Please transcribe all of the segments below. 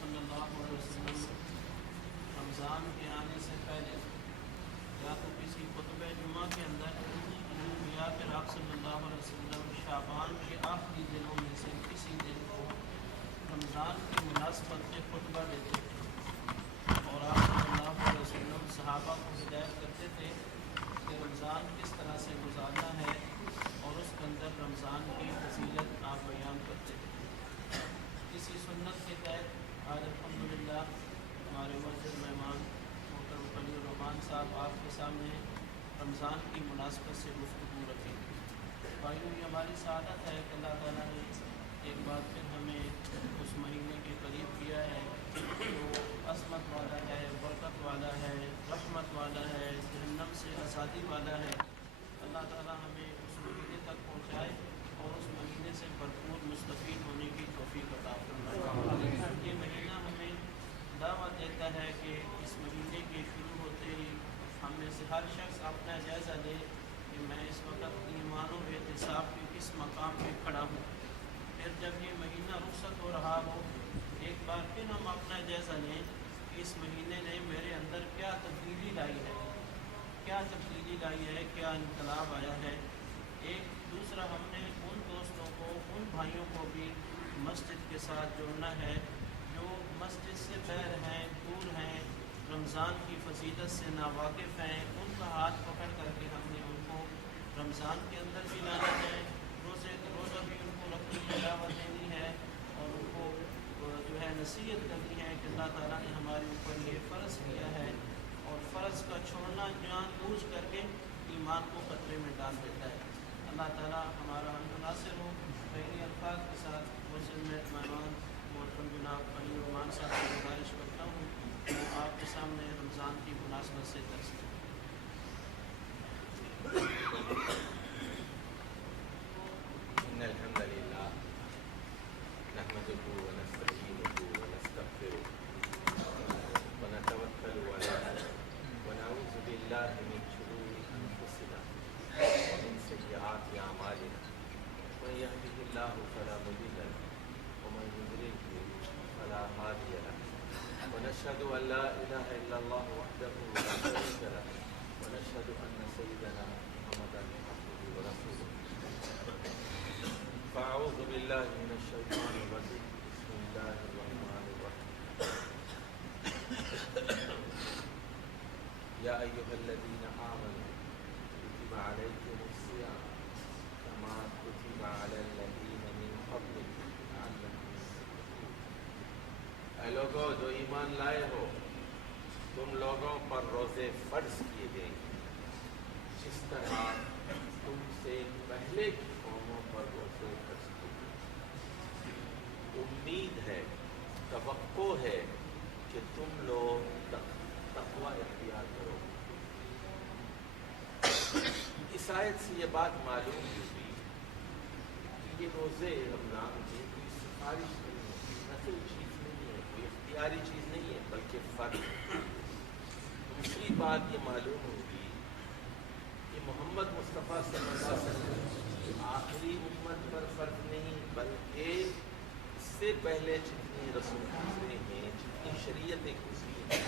صلی اللہ علیہ وسلم رمضان کے آنے سے پہلے یا تو کسی خطبہ جمعہ کے اندر یا پھر آپ صلی اللہ علیہ وسلم شعبان کے آخری دنوں میں سے کسی دن کو رمضان کی مناسبت سے خطبہ دیتے تھے، اور آپ صلی اللہ علیہ وسلم صحابہ کو ہدایت کرتے تھے کہ رمضان کس طرح سے گزارنا ہے، اور اس کے اندر رمضان کی فضیلت آپ بیان کرتے تھے۔ اسی سنت کے تحت آج الحمدللہ ہمارے مسجد مہمان محترم خلیل الرحمان صاحب آپ کے سامنے رمضان کی مناسبت سے گفتگو رکھیں گے۔ بھائیوں، یہ ہماری سعادت ہے کہ اللہ تعالیٰ نے ایک بار پھر ہمیں اس مہینے کے قریب کیا ہے جو عصمت والا ہے، برکت والا ہے، رحمت والا ہے، جہنم سے آزادی والا ہے۔ اللہ تعالیٰ ہمیں اس مہینے تک پہنچائے اور اس مہینے سے بھرپور مستفید ہونے کی توفیق عطا فرمائے۔ یہ مہینہ ہمیں دعوت دیتا ہے کہ اس مہینے کے شروع ہوتے ہی ہم میں سے ہر شخص اپنا جائزہ لے کہ میں اس وقت ایمان و احتساب کے کس مقام پہ کھڑا ہوں۔ پھر جب یہ مہینہ رخصت ہو رہا ہو، ایک بار پھر ہم اپنا جائزہ لیں کہ اس مہینے نے میرے اندر کیا تبدیلی لائی ہے، کیا تبدیلی لائی ہے، کیا انقلاب آیا ہے۔ ایک دوسرا، ہم نے ان دوستوں کو، ان بھائیوں کو بھی مسجد کے ساتھ جوڑنا ہے جو مسجد سے بہر ہیں، دور ہیں، رمضان کی فضیلت سے ناواقف ہیں۔ ان کا ہاتھ پکڑ کر کے ہم نے ان کو رمضان کے اندر بھی لانا ہے، روزہ بھی ان کو رکھنے کی دعوت دینی ہے، اور ان کو جو ہے نصیحت کرنی ہے کہ اللہ تعالیٰ نے ہمارے اوپر یہ فرض کیا ہے، اور فرض کا چھوڑنا جان بوجھ کر کے ایمان کو خطرے میں ڈال دیتا ہے۔ اللہ تعالیٰ ہمارا ہم مناصر ہو۔ پہلے الفاظ کے ساتھ مسجد میں مہمان محترم جناب خلیل الرحمان صاحب سے گزارش کرتا ہوں کہ وہ آپ کے سامنے رمضان کی مناسبت سے درس دیں۔ ان الحمد للہ نحمده ونستعینه ونستغفره ونتوکل علیہ ونعوذ باللہ من شرور انفسنا ومن سیئات اعمالنا من یهده اللہ فلا مضل له ومن یضلل فلا هادی له ونشهد ان لا الہ الا اللہ وحدہ لا شریک له ونشهد ان سیدنا محمدا عبدہ ورسولہ۔ فاعوذ باللہ من الشیطان الرجیم، بسم اللہ الرحمن الرحیم۔ یا ایھا الذین آمنوا کتب علیکم الصیام کما کتب علی الذین من قبلکم لعلکم تتقون۔ اے لوگو جو ایمان لائے ہو، تم لوگوں پر روزے فرض کیے گئے جس طرح تم سے پہلے کی قوموں پر روزے فرض کیے گئے۔ امید ہے، توقع ہے کہ تم لوگ تقوی اختیار کرو۔ اس آیت سے یہ بات معلوم ہوئی کہ یہ روزے رمضان کی کوئی سفارش نہیں ہے، نفل چیز نہیں ہے، کوئی اختیاری چیز نہیں ہے، بلکہ فرض۔ دوسری بات یہ معلوم ہوگی کہ محمد مصطفیٰ صلی اللہ علیہ وسلم آخری امت پر فرض نہیں، بلکہ اس سے پہلے جتنی رسول گزرے ہیں، جتنی شریعتیں گزری ہیں،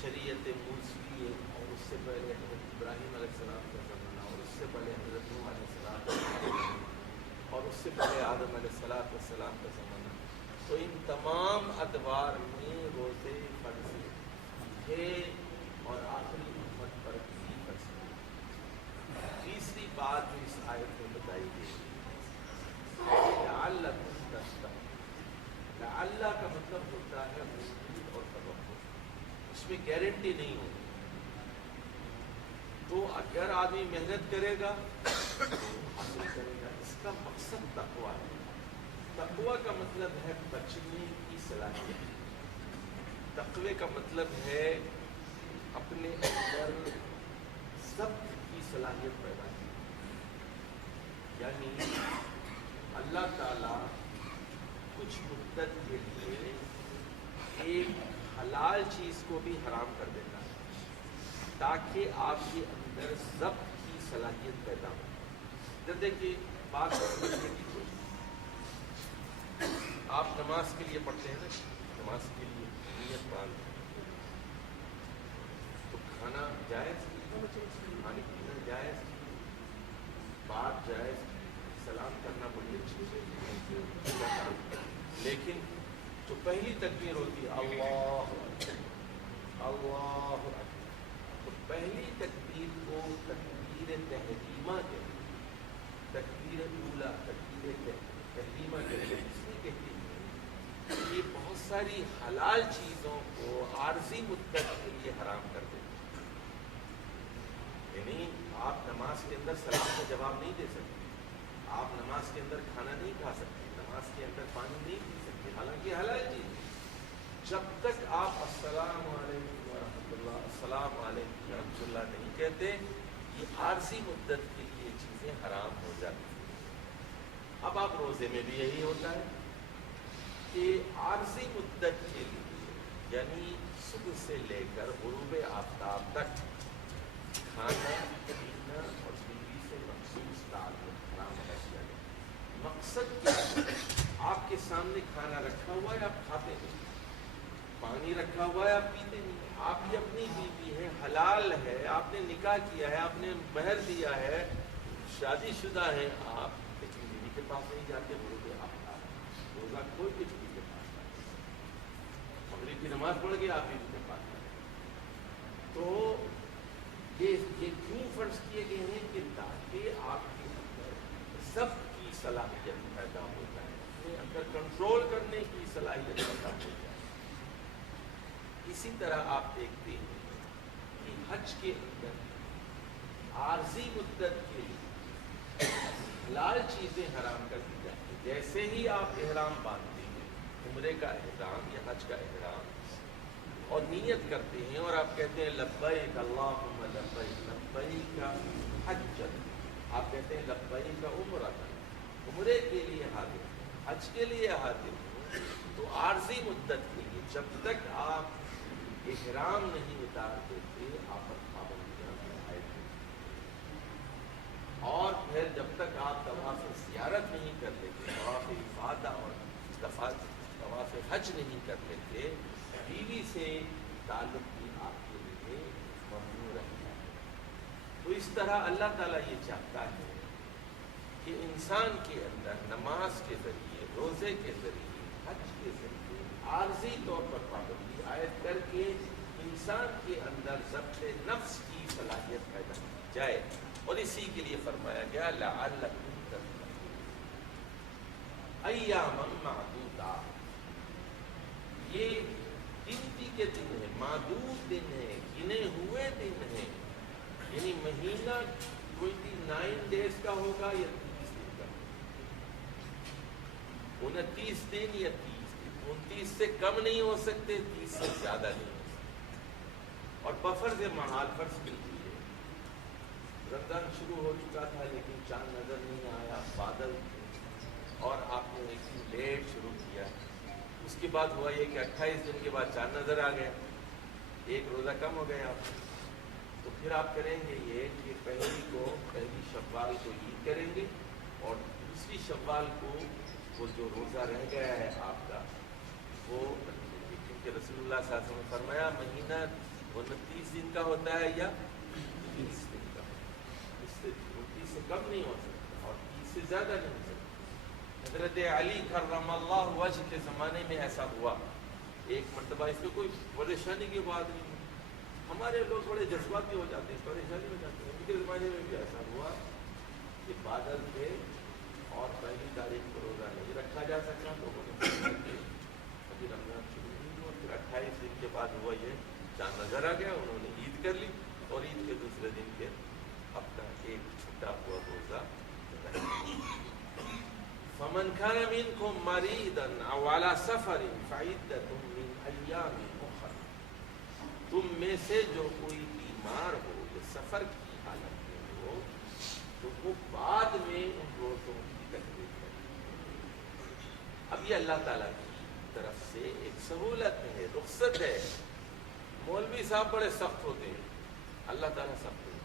شریعت موسوی ہے، اور اس سے پہلے حضرت ابراہیم علیہ السلام کا زمانہ، اور اس سے پہلے حضرت نوح علیہ السلام، اور اس سے پہلے آدم علیہ السلام کا زمانہ، تو ان تمام ادوار میں روزے فرض ہے، اور آخری امت پر بھی فرض ہے۔ تیسری بات جو اس آیت میں بتائی گئی، لعلکم تتقون۔ لعل کا مطلب ہوتا ہے امید اور توقع، اس میں گارنٹی نہیں ہوتی۔ تو اگر آدمی محنت کرے گا تو حاصل کرے گا۔ اس کا مقصد تقویٰ ہے۔ تقویٰ کا مطلب ہے بچنے کی صلاحیت۔ تقوی کا مطلب ہے اپنے اندر ضبط کی صلاحیت پیدا کی، یعنی اللہ تعالیٰ کچھ مدت کے لیے ایک حلال چیز کو بھی حرام کر دیتا ہے تاکہ آپ کے اندر ضبط کی صلاحیت پیدا ہو۔ جب دیکھیے بات سمجھنے کی کوشش، آپ نماز کے لیے پڑھتے ہیں نا، نماز کے لیے نیت باندھ تو کھانا جائز، کھانے پینا جائز، بات جائز، سلام کرنا بڑی اچھی چیز ہے، لیکن جو پہلی تکبیر ہوتی ہے اللہ اللہ اکبر، تو پہلی تکبیر کو تکبیر تحریمہ کہتے ہیں، تکبیر اولا، تکبیر تحریمہ کہتے ہیں، اس لیے کہتے ہیں یہ بہت ساری حلال چیزوں کو عارضی مدت کے لیے حرام کر دیتے ہیں۔ یعنی آپ نماز کے اندر سلام کا جواب نہیں دے سکتے، آپ نماز کے اندر کھانا نہیں کھا سکتے، نماز کے اندر پانی نہیں پی سکتے، حالانکہ حلال چیز ہے۔ جب تک آپ السلام علیکم ورحمۃ اللہ، السلام علیکم ورحمۃ اللہ نہیں کہتے، یہ عارضی مدت کے لیے چیزیں حرام ہو جاتی ہیں۔ اب آپ روزے میں بھی یہی ہوتا ہے کہ عارضی مدت کے لیے، یعنی صبح سے لے کر غروب آفتاب تک کھانا پینا اور بیوی سے مخصوص تعلق حرام کر دیا گیا۔ مقصد کیا ہے؟ آپ کے سامنے کھانا رکھا ہوا ہے، آپ کھاتے نہیں، پانی رکھا ہوا ہے، آپ پیتے نہیں، آپ کی اپنی بیوی ہے، حلال ہے، آپ نے نکاح کیا ہے، آپ نے مہر دیا ہے، شادی شدہ ہیں آپ، لیکن بیوی کے پاس نہیں جاتے، غروب آفتاب روزہ کھول کے بیوی کے پاس جاتے، مغرب کی نماز پڑھ کے آپ بیوی کے پاس جاتے۔ تو یہ کیوں فرض کیے گئے ہیں کہ تاکہ آپ کے اندر سب کی صلاحیت پیدا ہو جائے، اپنے اندر کنٹرول کرنے کی صلاحیت پیدا ہو جائے۔ اسی طرح آپ دیکھتے ہیں کہ حج کے اندر عارضی مدت کے لیے حلال چیزیں حرام کر دی جاتی ہیں۔ جیسے ہی آپ احرام باندھتے ہیں، عمرے کا احرام یا حج کا احرام، اور نیت کرتے ہیں اور آپ کہتے ہیں لبیک اللہم لبیک، لبیک حجۃ، آپ کہتے ہیں لبیک عمرۃ، عمرے کے لیے حاضر، حج کے لیے حاضر، تو عارضی مدت کے لیے جب تک آپ احرام نہیں اتار دیتے، آپ پر پابندیاں عائد ہیں، اور پھر جب تک آپ طواف زیارت نہیں کر لیتے، طواف افاضہ اور طواف حج نہیں کر لیتے، بیوی سے تعلق بھی آپ کے لیے ممنوع رہتا ہے۔ تو اس طرح اللہ تعالیٰ یہ چاہتا ہے کہ انسان کے اندر نماز کے ذریعے، روزے کے ذریعے، حج کے ذریعے عارضی طور پر پابندی عائد کر کے انسان کے اندر ضبط نفس کی صلاحیت پیدا کی جائے، اور اسی کے لیے فرمایا گیا لعلکم تتقون، ایاما معدودات، یہ گنتی کے دن ہیں، معدود دن ہیں، گنے ہوئے دن ہیں، یعنی مہینہ 29 ڈیز کا ہوگا یا 30 دن کا، 29 دن یا 30 دن، 29 سے کم نہیں ہو سکتے، 30 سے زیادہ نہیں ہو سکتے۔ اور بفرض محال فرض کیجیے رمضان شروع ہو چکا تھا لیکن چاند نظر نہیں آیا، بادل تھے، اور آپ نے ایک دن لیٹ شروع کیا، اس کے بعد ہوا یہ کہ 28 دن کے بعد چاند نظر آ گیا، ایک روزہ کم ہو گیا آپ، تو پھر آپ کریں گے یہ کہ پہلی شوال کو عید کریں گے، اور دوسری شوال کو وہ جو روزہ رہ گیا ہے آپ کا وہ رکھیں گے، کیونکہ رسول اللہ صلی اللہ علیہ وسلم نے فرمایا مہینہ 29 دن کا ہوتا ہے یا 30 دن کا، اس سے 29 سے کم نہیں ہو سکتا اور 30 سے زیادہ نہیں ہو سکتا۔ حضرت علی کرم اللہ وجہ کے زمانے میں ایسا ہوا، ایک مرتبہ، اس میں کوئی پریشانی کی بات نہیں، ہمارے لوگ بڑے جذباتی ہو جاتے ہیں، پریشانی ہو جاتی ہے، ان کے زمانے میں بھی ایسا ہوا کہ بادل تھے اور پہلی تاریخ کو روزہ نہیں رکھا جا سکا، لوگوں نے ابھی رمضان شروع نہیں ہوا، پھر 28 دن کے بعد ہوا یہ چاند نظر آ گیا، انہوں نے عید کر لی، اور عید کے دوسرے دن کے اپنا ایک چھٹا ہوا روزہ رکھا۔ فمن كان منكم مريضا او على سفر فعدة من ايام اخر، تم میں سے جو کوئی بیمار ہو یا سفر کی حالت میں ہو تو وہ بعد میں ان روزوں کی تکمیل کرے۔ اب یہ اللہ تعالیٰ کی طرف سے ایک سہولت ہے، رخصت ہے۔ مولوی صاحب بڑے سخت ہوتے ہیں، اللہ تعالیٰ سخت ہے۔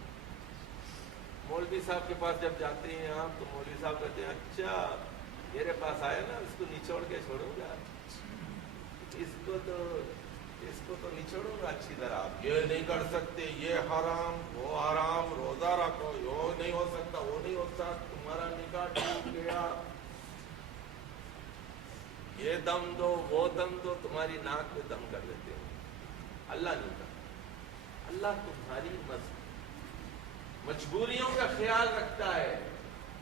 مولوی صاحب کے پاس جب جاتے ہیں آپ تو مولوی صاحب کہتے ہیں اچھا میرے پاس آیا نا اس کو نچوڑ کے چھوڑوں گا، اس کو تو نچوڑوں گا اچھی طرح. یہ نہیں کر سکتے، یہ حرام، وہ حرام، روزہ رکھو، یہ نہیں ہو سکتا، وہ نہیں ہوتا، تمہارا نکاح ٹوٹ گیا، یہ دم دو، وہ دم دو، تمہاری ناک پہ دم کر دیتے ہو. اللہ نہیں کرتا. اللہ تمہاری مجبوریوں کا خیال رکھتا ہے.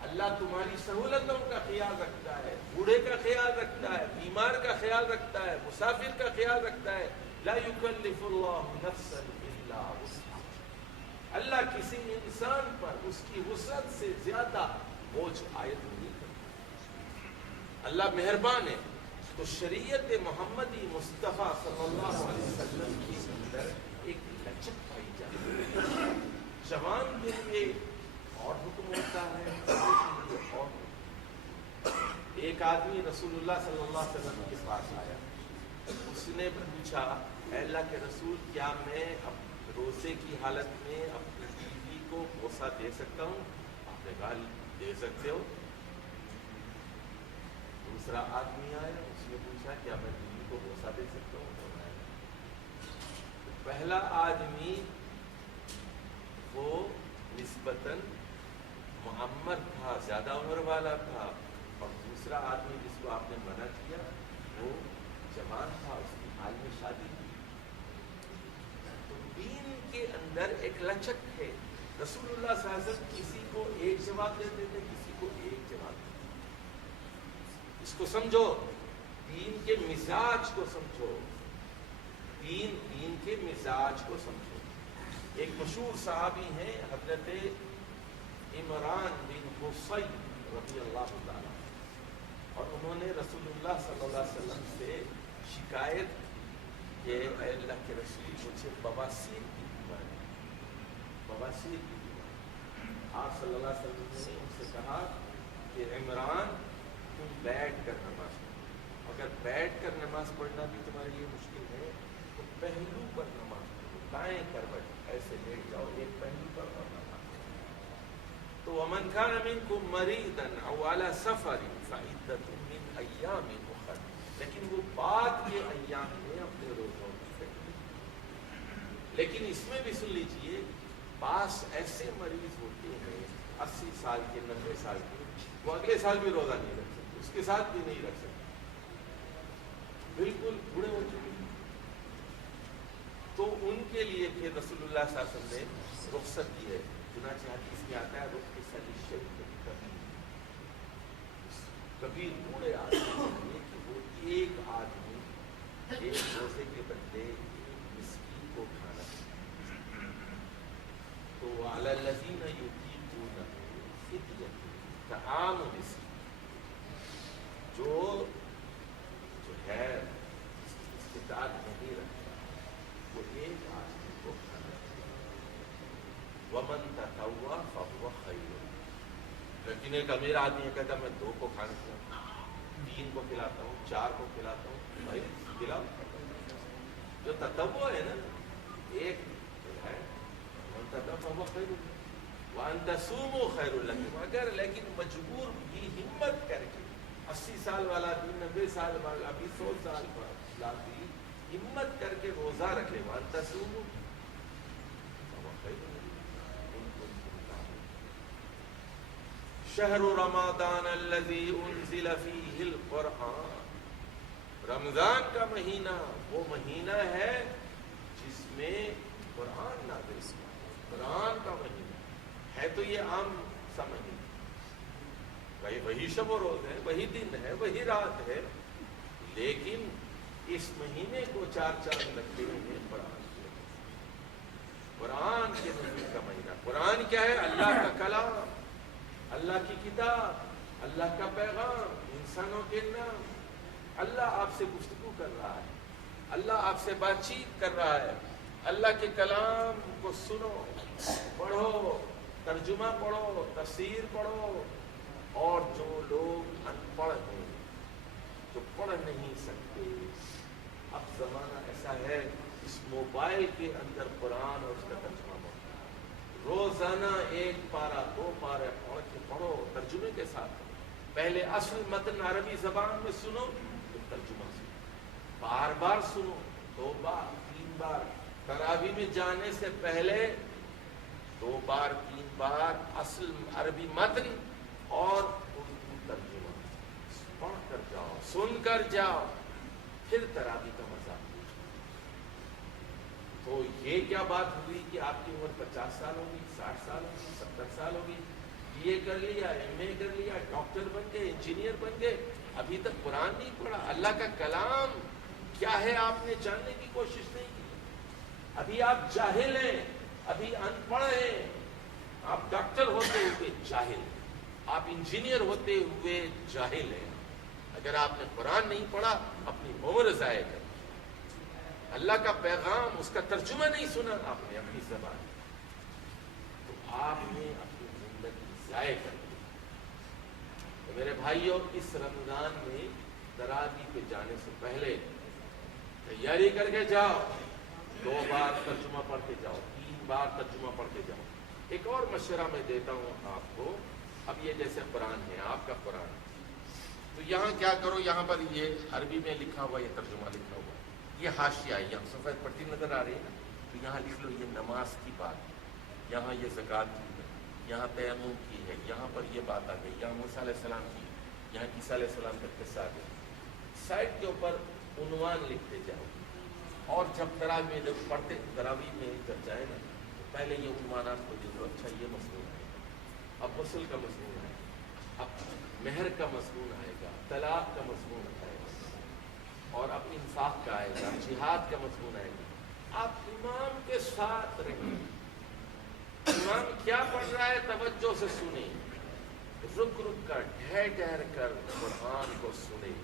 اللہ تمہاری سہولتوں کا خیال رکھتا ہے، بوڑھے کا خیال رکھتا ہے، بیمار کا خیال رکھتا ہے، مسافر کا خیال رکھتا ہے. لا یکلف اللہ نفسا الا وسعها. اللہ کسی انسان پر اس کی وسعت سے زیادہ بوجھ عائد نہیں کرتا. اللہ مہربان ہے. تو شریعت محمدی مصطفیٰ صلی اللہ علیہ وسلم کے اندر ایک لچک پائی جاتی ہے. جوان کے لیے اور حکم ہوتا ہے، اور ایک آدمی رسول اللہ صلی اللہ علیہ وسلم کے پاس آیا. اس نے پوچھا، اے اللہ کے رسول، کیا میں روزے کی حالت میں اپنی بیوی کو بوسہ دے سکتا ہوں؟ آپ نے کہا دے سکتے ہو. دوسرا آدمی آیا، اس نے پوچھا کیا میں بیوی کو بوسہ دے سکتا ہوں؟ پہلا آدمی وہ نسبتاً معمر تھا، زیادہ عمر والا تھا، اور دوسرا آدمی جس کو آپ نے منع کیا وہ جوان تھا، اس کی حال میں شادی تھی. تو دین کے اندر ایک لچک ہے. رسول اللہ صلی اللہ علیہ وسلم کسی کو ایک جواب دیتے تھے، کسی کو ایک جواب دیتے. اس کو سمجھو، دین کے مزاج کو سمجھو، دین کے مزاج کو سمجھو. ایک مشہور صحابی ہیں حضرت عمران بن حصین رضی اللہ تعالیٰ، اور انہوں نے رسول اللہ صلی اللہ علیہ وسلم سے شکایت کہ اے اللہ کے رسول، مجھے بواسیر کی بیماری. آپ صلی اللہ علیہ وسلم نے ان سے کہا کہ عمران، تم بیٹھ کر نماز پڑھو. اگر بیٹھ کر نماز پڑھنا بھی تمہارے لیے مشکل ہے تو پہلو پر نماز پڑھو، دائیں کروٹ ایسے لیٹ جاؤ، ایک پہلو پر اور نماز پڑھو. تو ومن کان منکم مریضا او علی سفر فعدۃ من ایام اخر. لیکن وہ بعد کے ایام میں اپنے روزوں کی تکلیف. لیکن اس میں بھی سن لیجئے، بعض ایسے مریض ہوتے ہیں 80 سال کے، 90 سال کے، وہ اگلے سال بھی روزہ نہیں رکھ سکتے، اس کے ساتھ بھی نہیں رکھ سکتے، بالکل بوڑھے ہو چکے ہیں. تو ان کے لیے پھر رسول اللہ صلی اللہ علیہ وسلم نے رخصت دی ہے. چنانچہ حدیث میں آتا ہے رخصت للشیخ کبیر بوڑھے آدمی کہ وہ ایک آدمی ایک روزے کے بدلے مسکین کو کھانا. تو علی الذین یطیقونہ فدیہ طعام مسکین، جو ہے استطاعت نہیں رکھتا وہ ایک آدمی کو کھانا. ومن تطوع فهو خیر. لیکن ایک امیر آدمی کہتا میں 2 کو کھانا کھلاتا ہوں، 3 کو کھلاتا ہوں، 4 کو کھلاتا ہوں. بھائی کھلاؤ. جو تطوع ہے نا، ایک ہے ومن تطوع فهو خیر وان تصوموا خیر لکم. اگر لیکن مجبور بھی ہمت کر کے 80 سال والا بھی، 90 سال والا بھی، 100 سال والا بھی ہمت کر کے روزہ رکھے، وان تصوموا فهو خیر لکم. شہر رمضان الذی انزل فیہ القرآن. رمضان کا مہینہ وہ مہینہ ہے جس میں قرآن نازل ہوا. قرآن کا مہینہ ہے تو یہ عام سا مہینہ، بھائی وہی شب و روز ہے، وہی دن ہے، وہی رات ہے، لیکن اس مہینے کو 4 چاند لگتے ہیں قرآن کے. قرآن کے مہینے کا مہینہ. قرآن کیا ہے؟ اللہ کا کلام، اللہ کی کتاب، اللہ کا پیغام انسانوں کے نام. اللہ آپ سے گفتگو کر رہا ہے، اللہ آپ سے بات چیت کر رہا ہے. اللہ کے کلام کو سنو، پڑھو، ترجمہ پڑھو، تفسیر پڑھو. اور جو لوگ ان پڑھ ہیں، جو پڑھ نہیں سکتے، اب زمانہ ایسا ہے اس موبائل کے اندر قرآن اور اس کا ترجمہ ہوتا ہے. روزانہ 1 پارہ 2 پارے پڑھ کے پڑھو، ترجمے کے ساتھ. پہلے اصل متن عربی زبان میں سنو، پھر ترجمہ سنو، بار بار سنو، 2 بار 3 بار، تراویح میں جانے سے پہلے 2 بار 3 بار اصل عربی متن اور اردو ترجمہ پڑھ کر جاؤ، سن کر جاؤ، پھر تراویح کا مزہ۔ تو یہ کیا بات ہوئی کہ آپ کی عمر 50 سال ہوگی، 60 سال ہوگی، 70 سال ہوگی، BA کر لیا، MA کر لیا، ڈاکٹر بن گئے، انجینئر بن گئے، ابھی تک قرآن نہیں پڑھا، اللہ کا کلام کیا ہے آپ نے جاننے کی کوشش نہیں کی، ابھی آپ جاہل ہیں، ابھی ان پڑھ ہیں، آپ ڈاکٹر ہوتے ہوئے جاہل، آپ انجینئر ہوتے ہوئے جاہل ہیں، اگر آپ نے قرآن نہیں پڑھا اپنی عمر ضائع کر، اللہ کا پیغام اس کا ترجمہ نہیں سنا آپ نے اپنی زبان، تو آپ نے اپنی زندگی ضائع کر دی۔ تو میرے بھائیوں، اس رمضان میں تراویح پہ جانے سے پہلے تیاری کر کے جاؤ، 2 بار ترجمہ پڑھ کے جاؤ، 3 بار ترجمہ پڑھ کے جاؤ۔ ایک اور مشورہ میں دیتا ہوں آپ کو، اب یہ جیسے قرآن ہے، آپ کا قرآن، تو یہاں کیا کرو، یہاں پر یہ عربی میں لکھا ہوا، یہ ترجمہ لکھا ہوا، یہ حاشیہ ہے، یہاں سفید پٹی نظر آ رہی ہے نا، تو یہاں لکھ لو یہ نماز کی بات ہے، یہاں یہ زکوٰۃ کی ہے، یہاں تیمم کی ہے، یہاں پر یہ بات آ گئی، یہاں موسیٰ علیہ السلام کی، یہاں عیسیٰ علیہ السلام کا قصہ آ گیا۔ سائڈ کے اوپر عنوان لکھتے جاؤ، اور جب تراویح میں جب پڑھتے، تراویح میں جب جائے نا، تو پہلے یہ عنوانات کو دیکھ لو، اچھا یہ مضمون ہے، اب غسل کا مضمون ہے، اب مہر کا مضمون آئے گا، طلاق کا مضمون آئے گا، اور اب انصاف کا آئے گا، جہاد کا مضمون آئے گا۔ آپ امام کے ساتھ رہیں، امام کیا پڑھ رہا ہے توجہ سے سنیں، رک رک کر، ٹھہر ٹھہر کر قرآن کو سنیں۔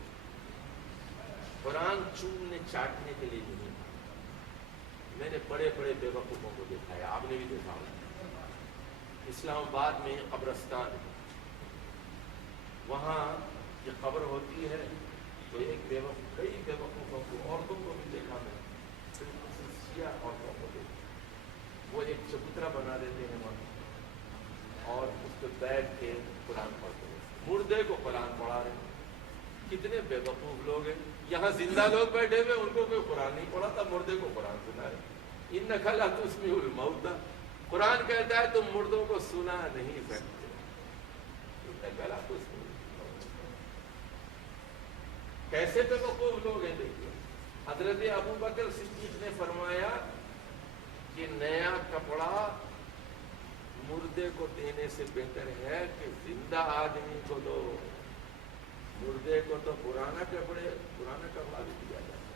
قرآن چومنے چاٹنے کے لیے نہیں، میں نے بڑے بڑے بے وقوفوں کو دیکھا ہے، آپ نے بھی دیکھا ہوگا۔ اسلام آباد میں قبرستان ہے، وہاں یہ قبر ہوتی ہے، تو ایک کئی بے وقوفوں کو، عورتوں کو بھی دیکھا میں، سیاہ عورتوں کو دیکھا، وہ ایک چبوترا بنا دیتے ہیں وہاں، اور اس پہ بیٹھ کے قرآن پڑھتے ہیں، مردے کو قرآن پڑھا رہے ہیں۔ کتنے بے وقوف لوگ ہیں، یہاں زندہ لوگ بیٹھے ہوئے، ان کو کوئی قرآن نہیں پڑھا تھا، مردے کو قرآن سنا رہے۔ انک لا تسمع الموتى، قرآن کہتا ہے تم مردوں کو سنا نہیں سکتے۔ انک لا تسمع الموتى، کیسے بے وقوف لوگ ہیں دیکھیے۔ حضرت ابو بکر صدیق نے فرمایا کہ نیا کپڑا مردے کو دینے سے بہتر ہے کہ زندہ آدمی کو دو، مردے کو تو پرانا کپڑا بھی دیا جاتا ہے،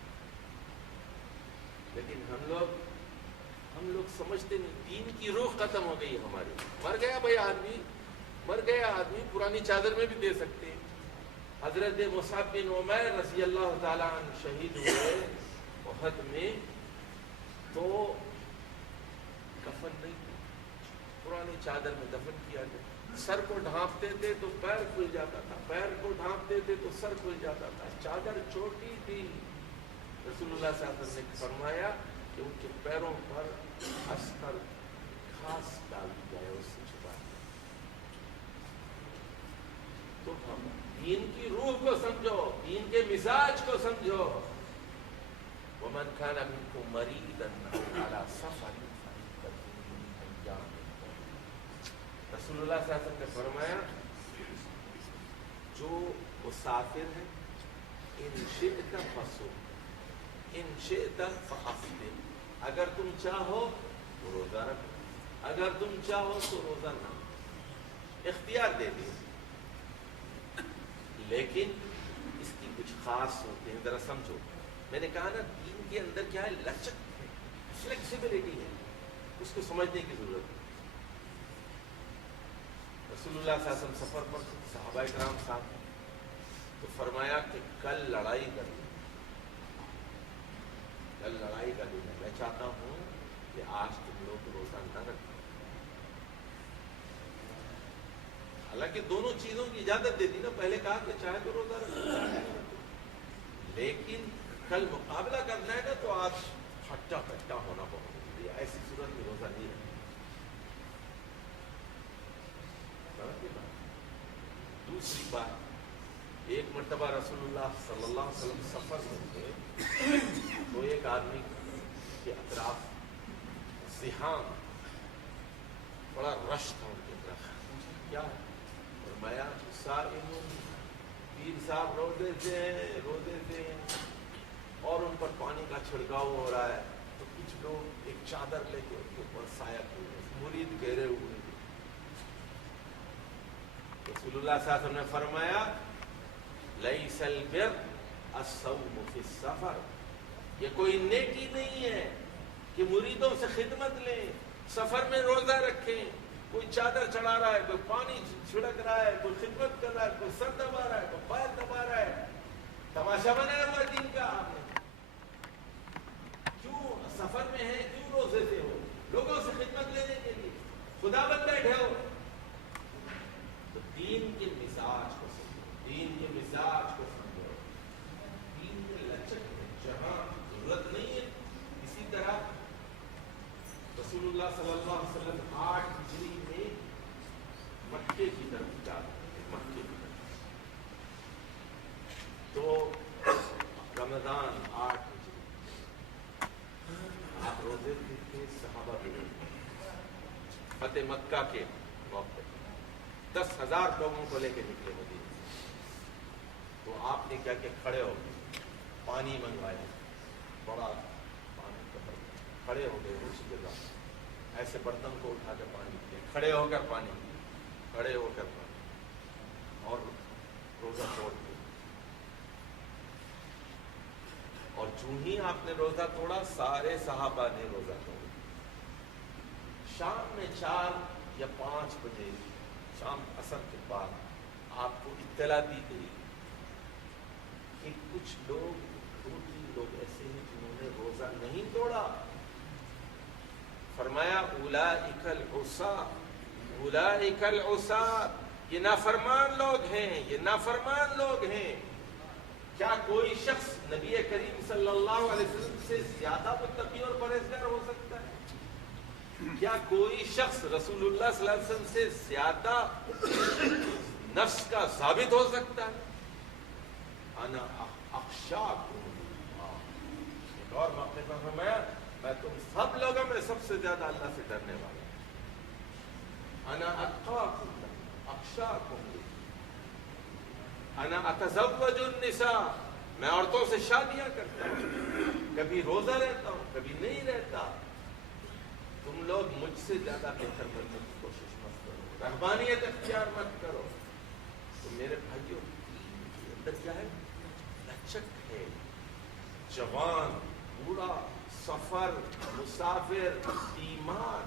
لیکن ہم لوگ سمجھتے نہیں، دین کی روح ختم ہو گئی ہماری۔ مر گیا بھائی آدمی پرانی چادر میں بھی دے سکتے ہیں۔ حضرت مصعب بن عمیر رضی اللہ تعالیٰ عنہ شہید ہوئے احد میں، تو کفن نہیں تھی، پرانی چادر میں دفن کیا گیا۔ سر کو ڈھانپتے تھے تو پیر کھل جاتا تھا، پیر کو ڈھانپتے تھے تو سر کھل جاتا تھا، چادر چھوٹی تھی۔ رسول اللہ صلی اللہ علیہ وسلم نے فرمایا کہ ان کے پیروں پر استر گھاس ڈال دی جائے، اس سے چھپا دیا۔ تو ہم دین کی روح کو سمجھو، دین کے مزاج کو سمجھو۔ ومن كان منكم مريضا او على سفر فعدة من ايام اخرى، رسول اللہ صلی اللہ علیہ وسلم نے فرمایا جو مسافر ہے، ان شئت فصم ان شئت فافطر، اگر تم چاہو تو روزہ رکھو، اگر تم چاہو تو روزہ نہ رکھو، اختیار دے دیا، لیکن اس کی کچھ خاص ہوتے ہیں، ذرا سمجھو۔ میں نے کہا نا دین کے اندر کیا ہے، لچک ہے، فلیکسیبلٹی ہے، اس کو سمجھنے کی ضرورت ہے۔ رسول اللہ صلی اللہ علیہ وسلم سفر پر، صحابہ کرام ساتھ، تو فرمایا کہ کل لڑائی کریں، کل لڑائی کا دن ہے، میں چاہتا ہوں کہ آج تم لوگ روزہ نہ رکھو۔ حالانکہ دونوں چیزوں کی اجازت دے دی نا، پہلے کہا کہ چاہے تو روزہ رکھو، لیکن کل مقابلہ کرنا ہے نا، تو آج ہٹا کٹا ہونا بہت ضروری ہے، ایسی صورت میں روزہ نہیں رکھنا۔ دوسری بات، ایک مرتبہ رسول اللہ صلی اللہ علیہ وسلم سفر میں تھے تو ایک آدمی کے اطراف زحام، بڑا رش تھا ان کے طرف. کیا ہے؟ فرمایا صائم، پیر صاحب روزے سے اور ان پر پانی کا چھڑکاؤ ہو رہا ہے. تو کچھ لوگ ایک چادر لے کے ان کے اوپر سایہ کیے، مرید گھیرے ہوئے. رسول اللہ صلی اللہ علیہ وسلم نے فرمایا لیس البر الصوم فی السفر، یہ کوئی نیکی نہیں ہے کہ مریدوں سے خدمت لیں، سفر میں روزہ رکھیں. کوئی چادر چڑھا رہا ہے، کوئی پانی چھڑک رہا ہے، کوئی خدمت کر رہا ہے، کوئی سر دبا رہا ہے، کوئی پیر دبا رہا ہے. تماشا بنایا ہوا دین کا آپ نے. کیوں سفر میں ہے، کیوں روزے سے ہو؟ لوگوں سے خدمت لینے کے لیے. خدا بن بیٹھے ہو. تو دین کے مزاج کو سمجھو، دین کے مزاج کو سمجھو. دین کے لچک میں جہاں ضرورت نہیں ہے. اسی طرح رسول اللہ صلی اللہ علیہ وسلم 8 ہجری میں مکے کی طرف جاتے ہیں، مکے کی طرف. تو رمضان 8 ہجری آپ روزے تھے، صحابہ بھی فتح مکہ کے موقع 10,000 لوگوں کو لے کے نکلے مدینے. تو آپ نے کیا کہ کھڑے ہو گئے، پانی منگوایا، بڑا پانی کا برتن، کھڑے ہو گئے اس جگہ، ایسے برتن کو اٹھا کے پانی پیے، کھڑے ہو کر پانی پیے، کھڑے ہو کر پانی، اور روزہ توڑ دیا. اور چوں ہی آپ نے روزہ توڑا، سارے صحابہ نے روزہ توڑا. شام میں 4 یا 5 بجے، شام عصر کے بعد آپ کو اطلاع دی گئی کہ کچھ لوگ، 2-3 لوگ ایسے ہیں جنہوں نے روزہ نہیں توڑا. فرمایا اولئک العصاة، اولئک العصاة، یہ نافرمان لوگ ہیں، یہ نافرمان لوگ ہیں. کیا کوئی شخص نبی کریم صلی اللہ علیہ وسلم سے زیادہ متقی اور پرہیزگار ہو سکتا ہے؟ کیا کوئی شخص رسول اللہ صلی اللہ علیہ وسلم سے زیادہ نفس کا ثابت ہو سکتا ہے؟ انا اخشاکم اللہ. ایک اور موقع پر فرمایا میں تم سب لوگوں میں سب سے زیادہ اللہ سے ڈرنے والا ہوں. انا اتقاکم اخشاکم، انا اتزوج النساء، میں عورتوں سے شادیاں کرتا ہوں، کبھی روزہ رہتا ہوں، کبھی نہیں رہتا. تم لوگ مجھ سے زیادہ بہتر بننے کی کوشش مت کرو، رہبانیت اختیار مت کرو. تو میرے بھائیوں کے اندر کیا ہے؟ لچک ہے. جوان، بوڑھا، سفر، مسافر، بیمار،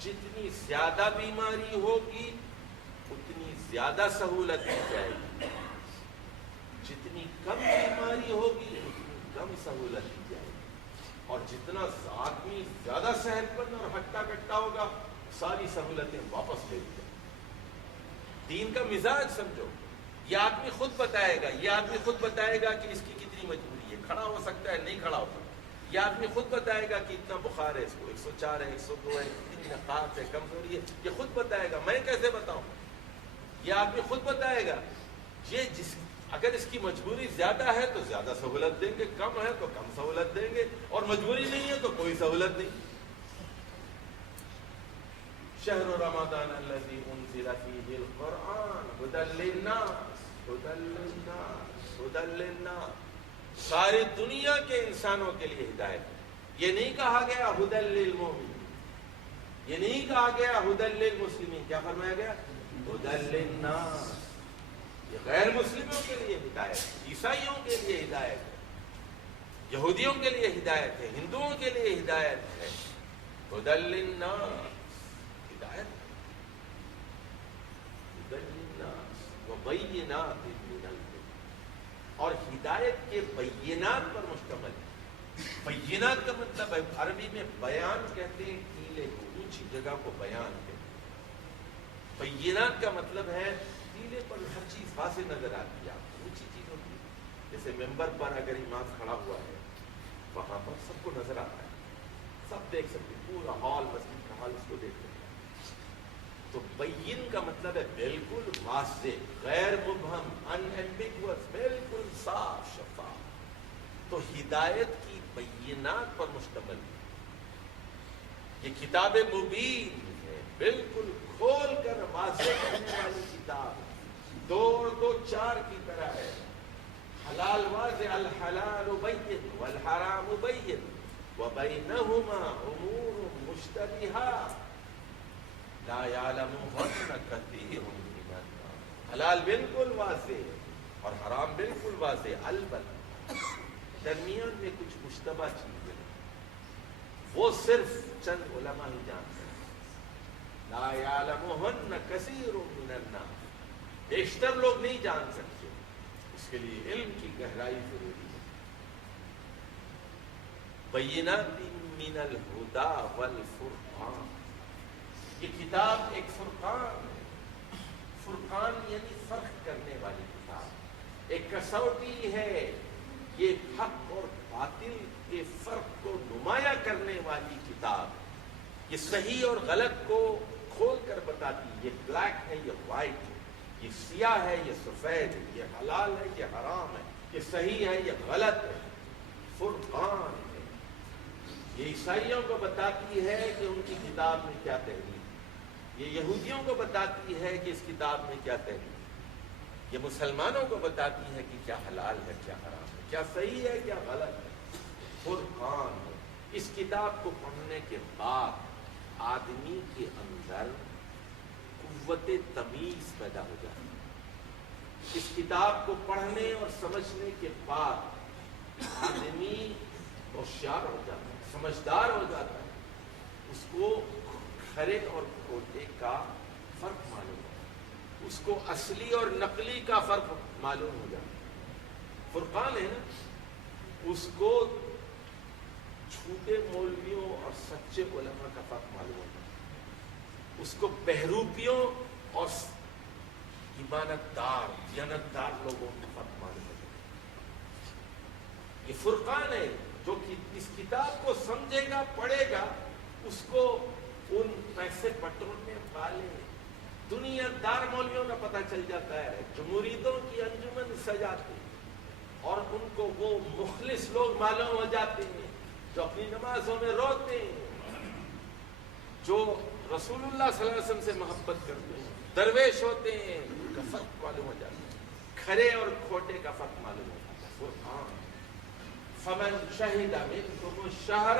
جتنی زیادہ بیماری ہوگی اتنی زیادہ سہولت دی جائے گی، جتنی کم بیماری ہوگی اتنی کم سہولت دی جائے گی. اور جتنا آدمی زیادہ صحت مند اور ہٹا کٹا ہوگا ساری سہولتیں واپس لے دی جائیں. دین کا مزاج سمجھو. یہ آدمی خود بتائے گا، یہ آدمی خود بتائے گا کہ اس کی کتنی مجبوری ہے، کھڑا ہو سکتا ہے، نہیں کھڑا ہو سکتا. یہ آدمی خود بتائے گا کہ اتنا بخار ہے اس کو، 104 ہے، 102 ہے، اتنی نقاہت ہے، کمزوری ہے. یہ خود بتائے گا، میں کیسے بتاؤں؟ یہ آدمی خود بتائے گا. یہ اگر اس کی مجبوری زیادہ ہے تو زیادہ سہولت دیں گے، کم ہے تو کم سہولت دیں گے، اور مجبوری نہیں ہے تو کوئی سہولت نہیں. شہر رمضان الذی انزل فیہ القرآن ھدی للناس، ھدی للناس، ھدی للناس. ساری دنیا کے انسانوں کے لیے ہدایت ہے. یہ نہیں کہا گیا ھدی للمؤمنین، یہ نہیں کہا گیا ھدی للمسلمین. کیا فرمایا گیا؟ ھدی للناس. یہ غیر مسلموں کے لیے ہدایت ہے، عیسائیوں کے لیے ہدایت ہے، یہودیوں کے لیے ہدایت ہے، ہندوؤں کے لیے ہدایت ہے. ھدی للناس، ہدایت ہے. ھدی للناس وبینات من الہدى، اور ہدایت کے بینات پر مشتمل ہے. بینات کا مطلب ہے، عربی میں بیان کہتے ہیں ٹیلے کو، اونچی جگہ کو بیان کہتے ہیں. بینات کا مطلب ہے ٹیلے پر ہر چیز واضح نظر آتی ہے. آپ کو اونچی چیز ہوتی ہے، جیسے ممبر پر اگر امام کھڑا ہوا ہے وہاں پر سب کو نظر آتا ہے، سب دیکھ سکتے، پورا ہال، مسجد کا حال اس کو دیکھ سکتے. تو بین کا مطلب ہے بالکل واضح، غیر مبہم، ان ایمبیگوس، بالکل صاف شفاف۔ تو ہدایت کی بینات پر مشتمل ہے، یہ کتاب مبین ہے، بالکل کھول کر واضح کرنے والی کتاب، 2 اور 2 4 کی طرح ہے۔ حلال واضح، الحلال بین والحرام بین وبینہما امور مشتبہات لا یعلمہن کثیر من الناس۔ حلال بالکل واضح اور حرام بالکل واضح، البتہ درمیان میں کچھ مشتبہ چیزیں وہ صرف چند علماء ہی جانتے ہیں۔ لا یعلمہن کثیر من الناس، بیشتر لوگ نہیں جان سکتے، اس کے لیے علم کی گہرائی ضروری ہے۔ بینات من الہدی والفرقان، یہ کتاب ایک فرقان ہے۔ فرقان یعنی فرق کرنے والی کتاب، ایک کسوٹی ہے، یہ حق اور باطل کے فرق کو نمایاں کرنے والی کتاب، یہ صحیح اور غلط کو کھول کر بتاتی ہے، یہ بلیک ہے، یہ وائٹ ہے، یہ سیاہ ہے، یہ سفید ہے، یہ حلال ہے، یہ حرام ہے، یہ صحیح ہے، یہ غلط ہے، فرقان ہے۔ یہ عیسائیوں کو بتاتی ہے کہ ان کی کتاب میں کیا تحریر، یہ یہودیوں کو بتاتی ہے کہ اس کتاب میں کیا تحریر، یہ مسلمانوں کو بتاتی ہے کہ کیا حلال ہے، کیا حرام ہے، کیا صحیح ہے، کیا غلط ہے، فرقان ہے۔ اس کتاب کو پڑھنے کے بعد آدمی کے اندر قوت تمیز پیدا ہو جاتی ہے۔ اس کتاب کو پڑھنے اور سمجھنے کے بعد آدمی ہوشیار ہو جاتا ہے، سمجھدار ہو جاتا ہے، اس کو کھرے اور کھوٹے کا فرق معلوم ہوتا ہے، اس کو اصلی اور نقلی کا فرق معلوم ہو جاتا ہے۔ فرقان ہے نا، اس کو جھوٹے مولویوں اور سچے علماء کا فرق معلوم ہوتا ہے، اس کو بہروپیوں اور ایمانت دار، دیانتدار لوگوں کا فرق معلوم ہوتا ہے۔ یہ فرقان ہے، جو کہ اس کتاب کو سمجھے گا، پڑھے گا، اس کو ان پیسے پٹورنے والے دنیا دار مولویوں کا پتہ چل جاتا ہے، جو مریدوں کی انجمن سجاتے ہیں، اور ان کو وہ مخلص لوگ معلوم ہو جاتے ہیں جو اپنی نمازوں میں روتے ہیں، جو رسول اللہ صلی اللہ علیہ وسلم سے محبت کرتے ہیں، درویش ہوتے ہیں، ان کا فرق معلوم ہو جاتا ہے، کھرے اور کھوٹے کا فرق معلوم ہو جاتا ہے۔ فرقان، فمن شہد منکم الشہر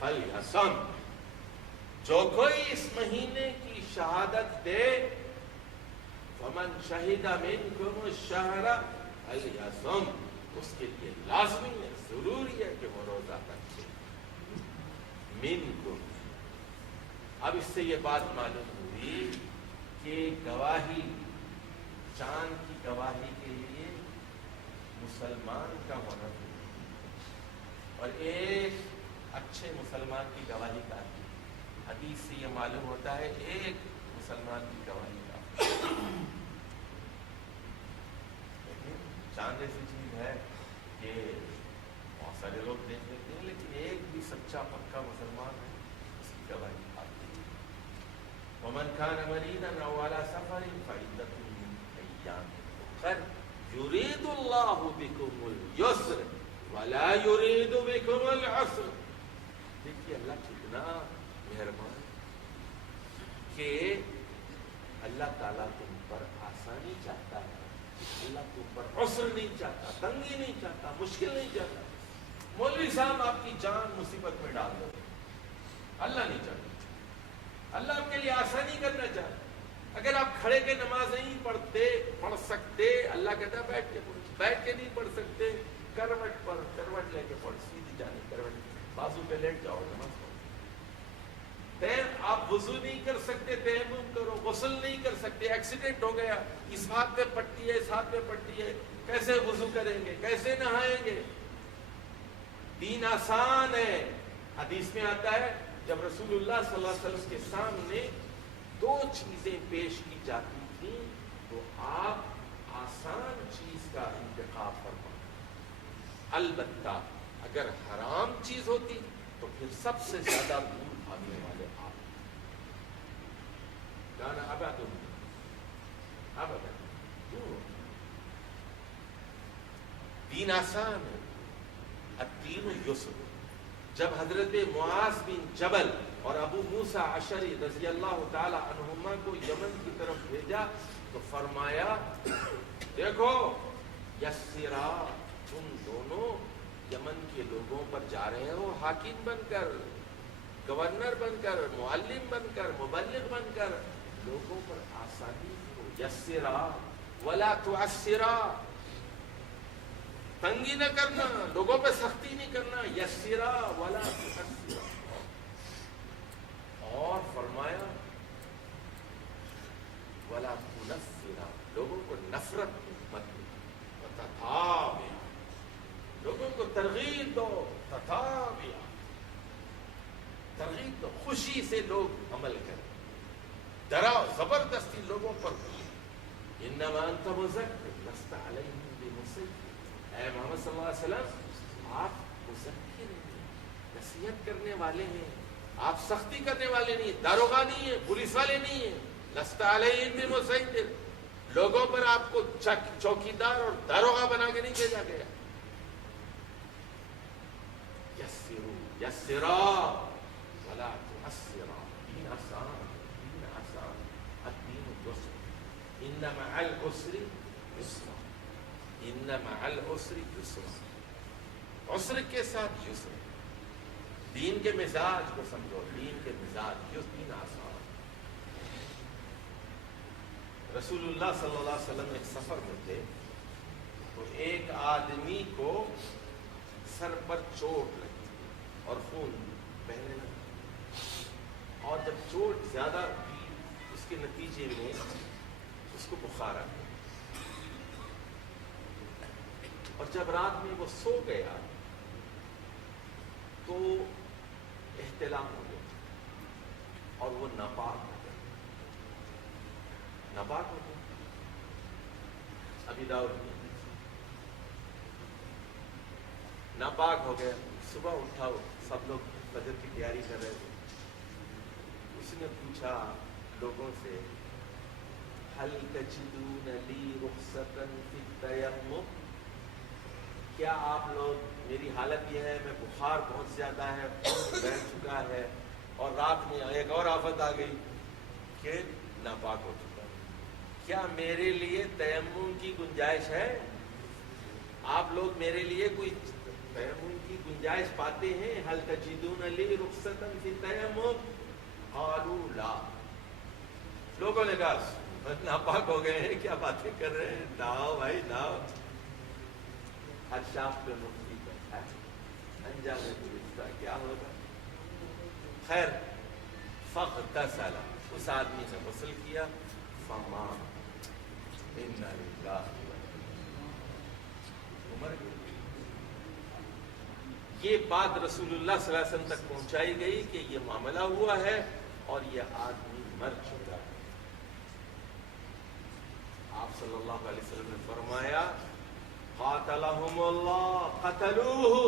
فلیصم، جو کوئی اس مہینے کی شہادت دے، فمن شہد منکم الشہر فلیصم، اس کے لیے لازمی ہے، ضروری ہے کہ وہ روزہ رکھے۔ منکم، اب اس سے یہ بات معلوم ہوئی کہ گواہی، چاند کی گواہی کے لیے مسلمان کا ہونا ضروری، اور ایک اچھے مسلمان کی گواہی کا، حدیث سے یہ معلوم ہوتا ہے ایک مسلمان کی گواہی کا۔ چاند ایسی چیز ہے کہ بہت سارے لوگ دیکھ لیتے ہیں، لیکن ایک بھی سچا پکا مسلمان ہے، اس کی گواہی آتی ہے۔ ومن كان مريضا او على سفر فعدة من ايام اخر يريد الله بكم اليسر ولا يريد بكم العسر۔ دیکھیے اللہ کتنا مہربان کہ اللہ تعالیٰ تم پر آسانی چاہتا ہے، اللہ تم پر عسر نہیں چاہتا، تنگی نہیں چاہتا، مشکل نہیں چاہتا۔ مولوی صاحب آپ کی جان مصیبت میں ڈال دو، اللہ نہیں چاہتا، اللہ آپ کے لیے آسانی کرنا چاہتا۔ اگر آپ کھڑے کے نماز نہیں پڑھ سکتے، اللہ کہتا ہے بیٹھ کے پڑھ، بیٹھ کے نہیں پڑھ سکتے، کروٹ پر کروٹ لے کے پڑھ، سیدھی جانے کروٹ، بازو پہ لیٹ جاؤ، نماز پڑھو۔ آپ وضو نہیں کر سکتے، تیمم کرو، غسل نہیں کر سکتے، ایکسیڈنٹ ہو گیا، اس ہاتھ پہ پٹی ہے، اس ہاتھ پہ پٹی ہے، کیسے وضو کریں گے، کیسے نہائیں گے؟ دین آسان ہے۔ حدیث میں آتا ہے جب رسول اللہ صلی اللہ علیہ وسلم کے سامنے 2 چیزیں پیش کی جاتی تھیں تو آپ آسان چیز کا انتخاب فرماتے، البتہ اگر حرام چیز ہوتی تو پھر سب سے زیادہ دور بھاگنے والے آپ۔ کان ابعد ابدا دور. دین آسان ہے. الدین یسر. جب حضرت معاذ بن جبل اور ابو موسیٰ اشعری رضی اللہ تعالی عنہما کو یمن کی طرف بھیجا تو فرمایا دیکھو یسرا، تم دونوں یمن کے لوگوں پر جا رہے ہو حاکم بن کر، گورنر بن کر، معلم بن کر، مبلغ بن کر، لوگوں پر آسانی ہو. یسرا ولا تعسرا، تنگی نہ کرنا، لوگوں پہ سختی نہیں کرنا. یسرا ولا تعسرا. اور فرمایا ولا تنفرا، لوگوں کو نفرت مت دو. تتابع، لوگوں کو ترغیب دو. تتابع، ترغیب دو، خوشی سے لوگ عمل کریں. ڈراؤ زبردستی لوگوں پر. انما انت مذکر لست علیہم بمسیطر. اے محمد صلی اللہ علیہ وسلم آپ مذکر ہیں، نصیحت کرنے والے ہیں، آپ سختی کرنے والے نہیں، داروغہ نہیں ہیں، پولیس والے نہیں ہیں. لست علیہم بمسیطر، لوگوں پر آپ کو چوکیدار اور داروغہ بنا کے نہیں بھیجا گیا. یسروا یسرا ولا تعسرا، دین آسان، دین آسان. الدین یسر. ان مع العسر یسرا، ان مع العسر یسرا. عسر کے ساتھ یسر. دین کے مزاج کو سمجھو، دین کے مزاج، دین آسان. رسول اللہ صلی اللہ علیہ وسلم ایک سفر میں تھے تو ایک آدمی کو سر پر چوٹ لگی اور خون بہنے لگا. اور جب چوٹ زیادہ ہوئی اس کے نتیجے میں اس کو بخار آ گیا. اور جب رات میں وہ سو گیا تو احتلام ہو گیا اور وہ ناپاک ہو گیا. ناپاک ہو گیا. ابی داؤد میں ناپاک ہو گیا. صبح اٹھا، سب لوگ فجر کی تیاری کر رہے تھے. اس نے پوچھا لوگوں سے هل تجدون لی رخصتا فی التیمم، کیا آپ لوگ، میری حالت یہ ہے، میں بخار بہت زیادہ ہے، بیٹھ چکا ہے اور رات میں ایک اور آفت آ گئی کہ ناپاک ہو چکا ہے، کیا میرے لیے تیمم کی گنجائش ہے؟ آپ لوگ میرے لیے کوئی تیمم کی گنجائش پاتے ہیں؟ هل تجدون لی رخصتا فی التیمم قالوا لا. لوگوں نے کہا ناپاک ہو گئے ہیں، کیا باتیں کر رہے ہیں، ناؤ بھائی ناؤ. ہر شاخ پہ مفتی بیٹھا ہے، انجام پولیس کا کیا ہوگا. خیر فاغتسل، اس آدمی نے غسل کیا. فما انا للہ عمر گئی. یہ بات رسول اللہ صلی اللہ علیہ وسلم تک پہنچائی گئی کہ یہ معاملہ ہوا ہے اور یہ آدمی مر چکا ہے. آپ صلی اللہ علیہ وسلم نے فرمایا قاتلہم اللہ، قتلوہ،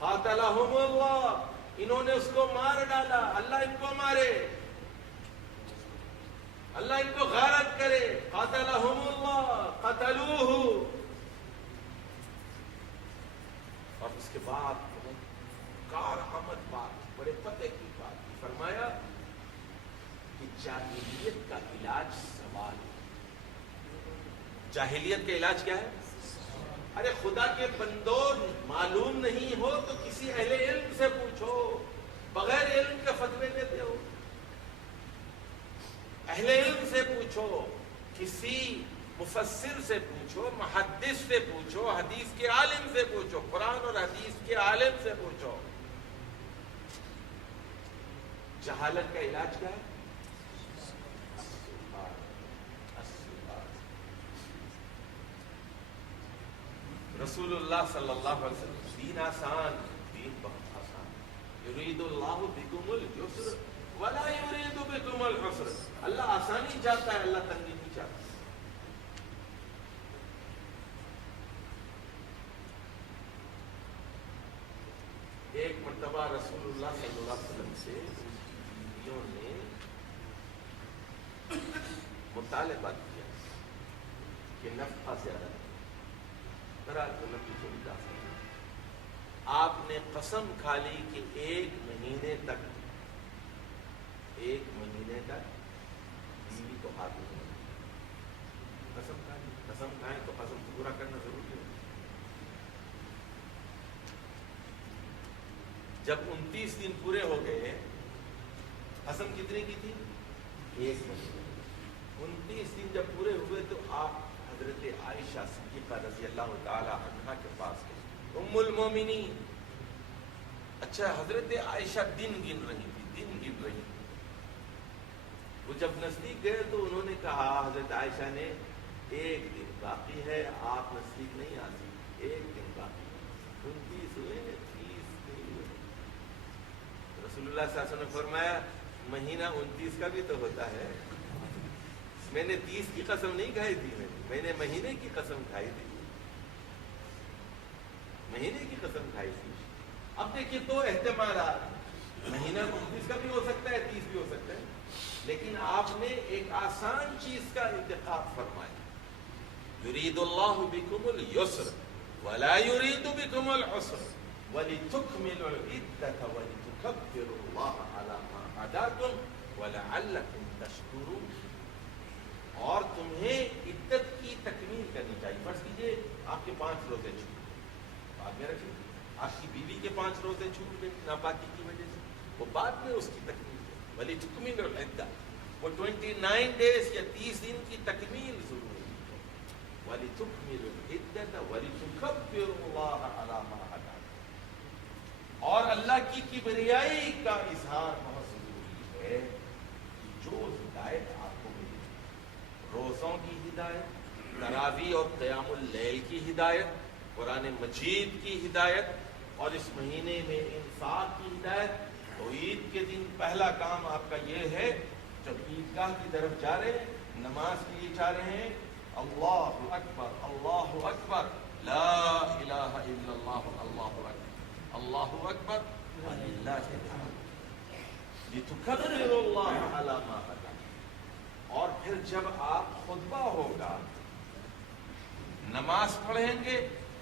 قاتلہم اللہ، انہوں نے اس کو مار ڈالا، اللہ ان کو مارے، اللہ ان کو غارت کرے. قاتلہم اللہ قتلوہ. اور اس کے بعد کارآمد بات، بڑے پتے کی بات فرمایا کہ جاہلیت کا علاج سوال ہے. جاہلیت کا علاج کیا ہے؟ ارے خدا کے بندو، معلوم نہیں ہو تو کسی اہل علم سے پوچھو. بغیر علم کے فتوے دیتے ہو. اہل علم سے پوچھو، کسی مفسر سے پوچھو، محدث سے پوچھو، حدیث کے عالم سے پوچھو، قرآن اور حدیث کے عالم سے پوچھو. جہالت کا علاج کیا ہے؟ رسول اللہ صلی اللہ علیہ وسلم، دین آسان، دین بہت آسان. یرید اللہ بکم اليسر ولا یرید بکم العسر. اللہ آسانی چاہتا ہے، اللہ تنگی نہیں چاہتا. ایک مرتبہ رسول اللہ صلی اللہ علیہ وسلم سے بیویوں نے مطالبہ کیا کہ نفع زیادہ برا غلط کی چھوڑی جا سکتی. آپ نے قسم کھا لی کہ ایک مہینے تک بیوی کو ہاتھ نہیں لگانا. قسم کھا لی, قسم کھائیں تو قسم پورا کرنا ضروری ہے. جب 29 دن پورے ہو گئے, قسم کتنے کی تھی؟ ایک مہینے. 29 دن جب پورے ہوئے تو آپ حضرت عائشہ صدیقہ رضی اللہ تعالی عنہا کے پاس گئے, ام المومنین. اچھا, حضرت عائشہ دن گن رہی تھی. وہ جب نزدیک گئے تو انہوں نے کہا, حضرت عائشہ نے, ایک دن باقی ہے, آپ نزدیک نہیں آ سکتے, ایک دن باقی ہے. 29 ہوئے, 30 نہیں ہوئے. رسول اللہ صلی اللہ علیہ وسلم نے فرمایا, مہینہ 29 کا بھی تو ہوتا ہے. میں نے 30 کی قسم نہیں کھائی تھی, میں نے مہینے کی قسم کھائی تھی. اب دیکھیے دو احتمالات, مہینہ 29 کا بھی ہو سکتا ہے, 30 بھی ہو سکتا ہے. لیکن آپ نے ایک آسان چیز کا انتخاب فرمایا. یرید اللہ بکم اليسر ولا یرید بکم العسر ولتکملوا العدۃ ولتکبروا اللہ علی ما ہداکم ولعلکم تشکرون. اور تمہیں عدت کی تکمیل کرنی چاہیے. فرض کیجیے آپ کے 5 روزے چھوٹ گئے, بعد میں رکھیے آپ کی بیوی کے 5 روزے چھوٹ گئے ناپاکی کی وجہ سے, وہ بعد میں اس کی تکمیل ہے. وَلِتُكْمِلُوا الْعِدَّةَ, وہ 29 ڈیز یا 30 دن کی تکمیل ضروری ہے. وَلِتُكْمِلُوا الْعِدَّةَ وَلِتُكَبِّرُوا اللَّهَ عَلَى مَا هَدَاكُمْ. اور اللہ کی کبریائی کا اظہار بہت ضروری ہے کہ جو ہدایت آپ کو ملی, روزوں کی ہدایت, تراویح اور قیام اللیل کی ہدایت, قرآن مجید کی ہدایت, اور اس مہینے میں انفاق کی ہدایت. تو عید کے دن پہلا کام آپ کا یہ ہے, جب عیدگاہ کی طرف جا رہے ہیں, نماز کے لیے جا رہے ہیں, اللہ اکبر لا الہ الا اللہ, اللہ اکبر وللہ الحمد لتکبروا اللہ علی ما ہداکم. اور پھر جب آپ خطبہ ہوگا, نماز پڑھیں گے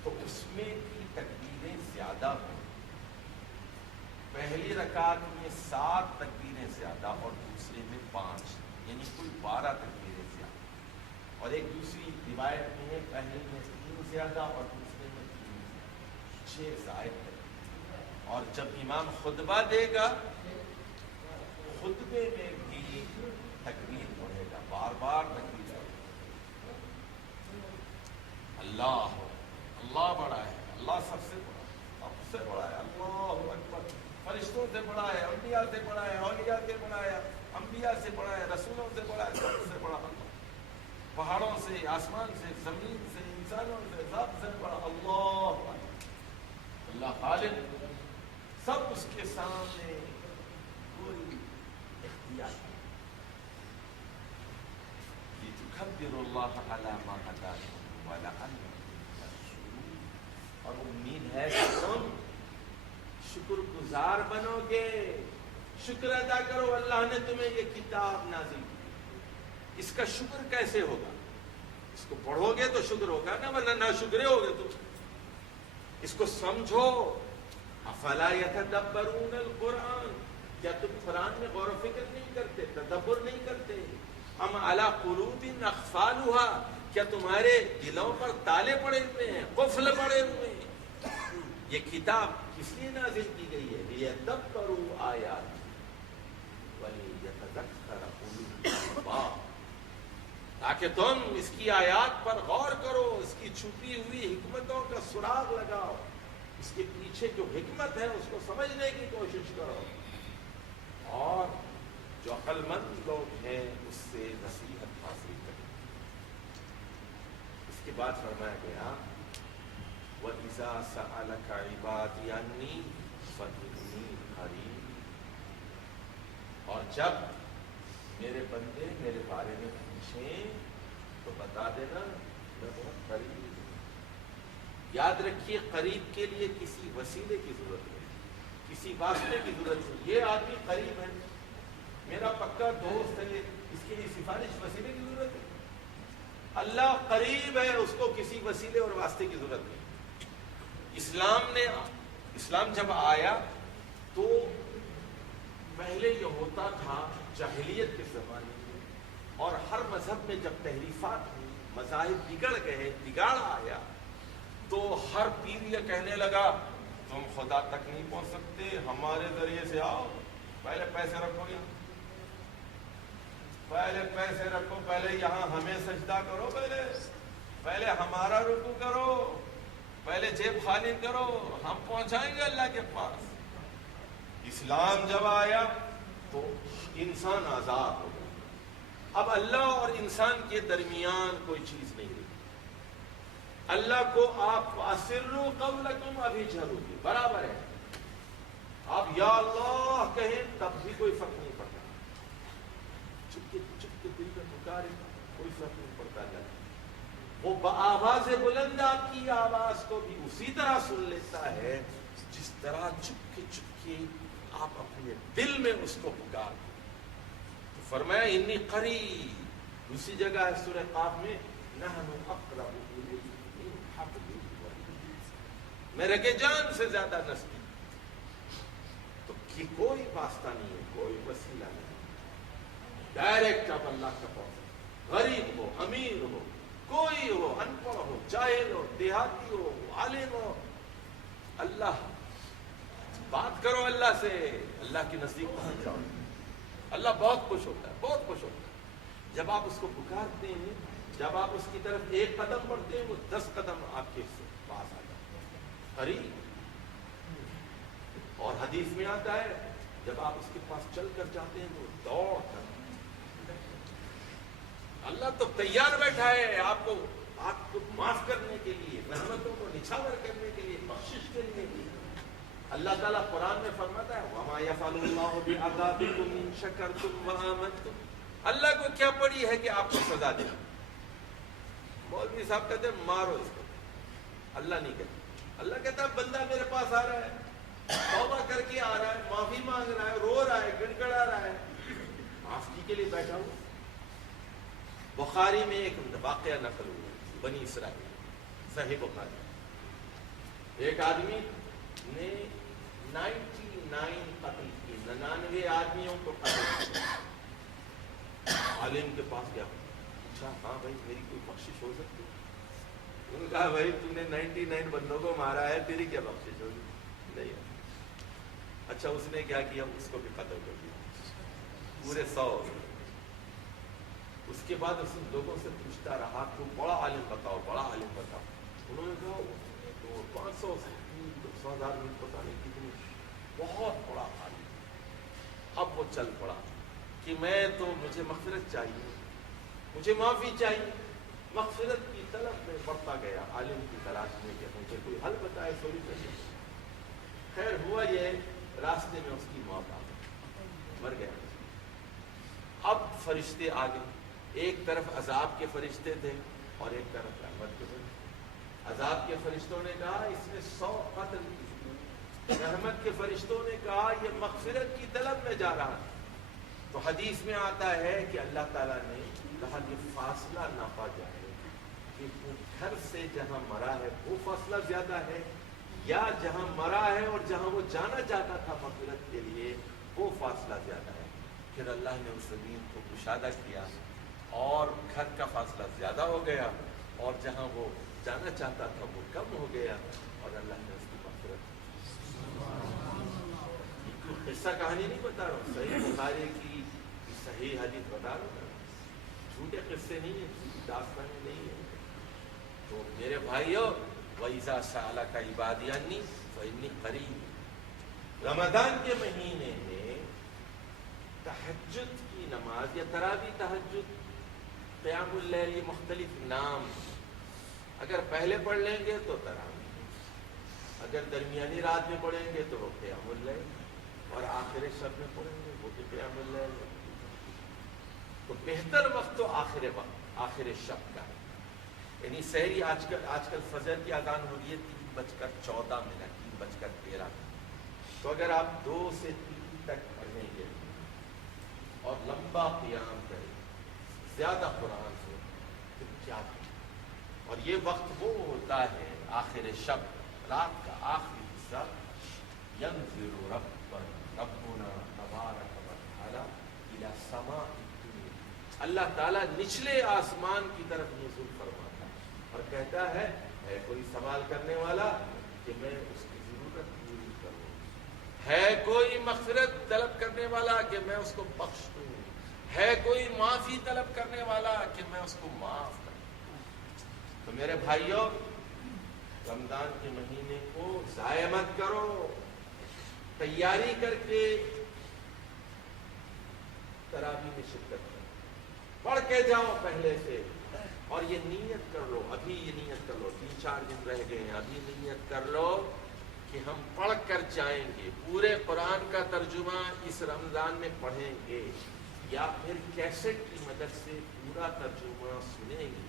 تو اس میں کی تکبیریں زیادہ ہوں. پہلی رکعت میں 7 تکبیریں زیادہ اور دوسرے میں 5, یعنی کل 12 تکبیریں زیادہ. اور ایک دوسری روایت میں ہے پہلے میں 3 زیادہ اور دوسرے میں 6 زائد ہے. اور جب امام خطبہ دے گا, خطبے میں بھی تکبیر پڑھے گا, بار بار تکبیر پڑھے گا. اللہ بڑا ہے, اللہ سب سے بڑا ہے, اللہ اکبر. فرشتوں سے بڑا ہے, انبیاء سے بڑا ہے, اولیاء سے بڑا ہے, انبیاء سے بڑا ہے, رسولوں سے بڑا ہے, سب سے بڑا اللہ. پہاڑوں سے, آسمان سے, زمین سے, انسانوں سے, سب سے بڑا اللہ. اللہ خالق, سب اس کے سامنے کوئی اختیار نہیں. لِتُكَبِّرُوا اللَّهَ عَلَى مَا هَدَاكُمْ وَلَعَلَّكُمْ تَشْكُرُونَ. اور امید ہے کہ تم شکر گزار بنو گے, شکر ادا کرو. اللہ نے تمہیں یہ کتاب نازل کی, اس کا شکر کیسے ہوگا؟ اس کو پڑھو گے تو شکر ہوگا نا, ورنہ نہ شکرے ہوگے تم. اس کو سمجھو. افلا یتدبرون القرآن, کیا تم قرآن میں غور و فکر نہیں کرتے, تدبر نہیں کرتے؟ ام علی قلوب اقفالها, کیا تمہارے دلوں پر تالے پڑے ہوئے ہیں, قفل پڑے ہوئے ہیں؟ یہ کتاب کس لیے نازل کی گئی ہے؟ لیدبروا آیات ولیتذکر اولو الالباب, تاکہ تم اس کی آیات پر غور کرو, اس کی چھپی ہوئی حکمتوں کا سراغ لگاؤ, اس کے پیچھے جو حکمت ہے اس کو سمجھنے کی کوشش کرو, اور جو عقل مند لوگ ہیں اس سے نصیحت حاصل کریں. اس کے بعد فرمایا گیا وَإِذَا سَأَلَكَ عِبَادِي عَنِّي فَإِنِّي قَرِيبٌ. اور جب میرے بندے میرے بارے میں پوچھیں تو بتا دینا میں بہت قریب ہوں. یاد رکھیے, قریب کے لیے کسی وسیلے کی ضرورت نہیں, کسی واسطے کی ضرورت نہیں. یہ آدمی قریب ہے, میرا پکا دوست ہے، اس کے لیے سفارش وسیلے کی ضرورت ہے؟ اللہ قریب ہے، اس کو کسی وسیلے اور واسطے کی ضرورت نہیں۔ اسلام جب آیا تو پہلے یہ ہوتا تھا جاہلیت کے زمانے میں، اور ہر مذہب میں جب تحریفات ہوئی، مذاہب بگڑ گئے، بگاڑ آیا، تو ہر پیر یہ کہنے لگا تم خدا تک نہیں پہنچ سکتے، ہمارے ذریعے سے آؤ، پہلے پیسے رکھو، یہاں پہلے پیسے رکھو، پہلے یہاں ہمیں سجدہ کرو، پہلے ہمارا رکوع کرو، پہلے جیب خالی کرو، ہم پہنچائیں گے اللہ کے پاس۔ اسلام جب آیا تو انسان آزاد ہو گیا، اب اللہ اور انسان کے درمیان کوئی چیز نہیں رہی۔ اللہ کو آپ اسروا قولکم ابھی جھروگی برابر ہے، آپ یا اللہ کہیں تب بھی کوئی فرق نہیں پڑتا، چپ کے دل میں پکارے کوئی فرق نہیں پڑتا۔ اللہ وہ بآواز بلند آپ کی آواز کو بھی اسی طرح سن لیتا ہے جس طرح چپ کے آپ اپنے دل میں اس کو پکار۔ تو فرمایا انی قریب، دوسری جگہ ہے سورہ قاف میں، نحن اقرب الیہ من حبل الورید، میں رگ جان سے زیادہ نزدیک۔ تو کوئی واسطہ نہیں ہے، کوئی وسیلہ نہیں، ڈائریکٹ آپ اللہ کا پہنچ، غریب ہو، امیر ہو، کوئی ہو، ان پڑھ ہو، جاہل ہو، دیہاتی ہو، عالم ہو، اللہ بات کرو اللہ سے، اللہ کے نزدیک پہنچ جاؤ۔ اللہ بہت خوش ہوتا ہے، بہت خوش ہوتا ہے جب آپ اس کو پکارتے ہیں، جب آپ اس کی طرف ایک قدم بڑھتے ہیں وہ 10 قدم آپ کے پاس آ جاتے ہیں، قریب۔ اور حدیث میں آتا ہے جب آپ اس کے پاس چل کر جاتے ہیں تو دوڑ کر، اللہ تو تیار بیٹھا ہے آپ کو معاف کرنے کے لیے، رحمتوں کو نچھاور کرنے کے لیے، بخشش کرنے کے لیے۔ اللہ تعالیٰ قرآن میں فرماتا ہے وَمَا يَفْعَلُ اللَّهُ بِعَذَابِكُمْ إِن شَكَرْتُمْ وَآمَنْتُمْ، اللہ کو کیا پڑی ہے کہ آپ کو سزا دے۔ مولوی صاحب کہتے ہیں مارو اس کو، اللہ نہیں کہتا۔ اللہ کہتا ہے بندہ میرے پاس آ رہا ہے، توبہ کر کے آ رہا ہے، معافی مانگ رہا ہے، رو رہا ہے، گڑ گڑا رہا ہے، معافی کے لیے بیٹھا ہوں۔ بخاری میں ایک واقعہ نقل ہوا بنی اسرائیل، صحیح بخاری، ایک آدمی نے 99 قتل کی، 99 آدمیوں کو قتل کیا۔ عالم کے پاس گیا، پوچھا ہاں بھائی میری کوئی بخشش ہو سکتی؟ انہوں نے کہا بھائی تو نے 99 بندوں کو مارا ہے، تیری کیا بخشش ہوگی؟ نہیں۔ اچھا اس نے کیا کیا، اس کو بھی قتل کر دیا، پورے 100۔ اس کے بعد اس لوگوں سے پوچھتا رہا تو بڑا عالم بتاؤ، بڑا عالم بتاؤ۔ انہوں نے کہا 500 200,000 میں پتہ نہیں کتنی، بہت بڑا عالم۔ اب وہ چل پڑا کہ میں تو مجھے مغفرت چاہیے، مجھے معافی چاہیے، مغفرت کی طلب میں بڑھتا گیا عالم کی تلاش میں کہ مجھے کوئی حل بتائے، سولوشن۔ خیر ہوا یہ راستے میں اس کی موت آ گئی، مر گیا۔ اب فرشتے آ گئے، ایک طرف عذاب کے فرشتے تھے اور ایک طرف رحمت کے فرشتے۔ عذاب کے فرشتوں نے کہا اس نے 100 قتل کی، رحمت کے فرشتوں نے کہا یہ مغفرت کی طلب میں جا رہا ہے۔ تو حدیث میں آتا ہے کہ اللہ تعالیٰ نے کہا کہ فاصلہ ناپا جائے کہ وہ گھر سے جہاں مرا ہے وہ فاصلہ زیادہ ہے یا جہاں مرا ہے اور جہاں وہ جانا چاہتا تھا مغفرت کے لیے وہ فاصلہ زیادہ ہے۔ پھر اللہ نے اس زمین کو کشادہ کیا اور گھر کا فاصلہ زیادہ ہو گیا اور جہاں وہ جانا چاہتا تھا وہ کم ہو گیا اور اللہ نے اس کی مغفرت۔ قصہ کہانی نہیں بتا رہا ہوں، صحیح بخاری کی صحیح حدیث بتا رہا ہوں، جھوٹے قصے نہیں ہیں، جھوٹی داستانیں نہیں ہیں۔ تو میرے بھائیو وَإِذَا سَأَلَكَ عِبَادِي عَنِّي فَإِنِّي قَرِيبٌ، رمضان کے مہینے میں تہجد کی نماز یا تراویح تہجد قیام اللیل، یہ مختلف نام، اگر پہلے پڑھ لیں گے تو تراویح، اگر درمیانی رات میں پڑھیں گے تو وہ قیام اللیل، اور آخر شب میں پڑھیں گے وہ بھی قیام اللیل۔ تو بہتر وقت تو آخر وقت، آخر شب کا ہے، یعنی سحری آج کل فجر کی اذان ہو رہی ہے 3:14، 3:13۔ تو اگر آپ 2 سے 3 تک پڑھیں گے اور لمبا قیام کرے، زیادہ قرآن سے، تو کیا کرے؟ اور یہ وقت وہ ہوتا ہے آخر شب، رات کا آخری حصہ، ينزل ربنا تبارک و تعالی الی سماء الدنیا، اللہ تعالیٰ نچلے آسمان کی طرف نزول فرماتا ہے اور کہتا ہے کوئی سوال کرنے والا کہ میں اس کی ضرورت پوری کروں، ہے کوئی مغفرت طلب کرنے والا کہ میں اس کو بخش دوں، ہے کوئی معافی طلب کرنے والا کہ میں اس کو معاف کروں۔ تو میرے بھائیوں، رمضان کے مہینے کو ضائع مت کرو، تیاری کر کے تراویح میں شرکت کرو، پڑھ کے جاؤ پہلے سے، اور یہ نیت کر لو، ابھی یہ نیت کر لو، 3-4 دن رہ گئے ہیں، ابھی نیت کر لو کہ ہم پڑھ کر جائیں گے، پورے قرآن کا ترجمہ اس رمضان میں پڑھیں گے، یا پھر کیسٹ کی مدد سے پورا ترجمہ سنیں گے۔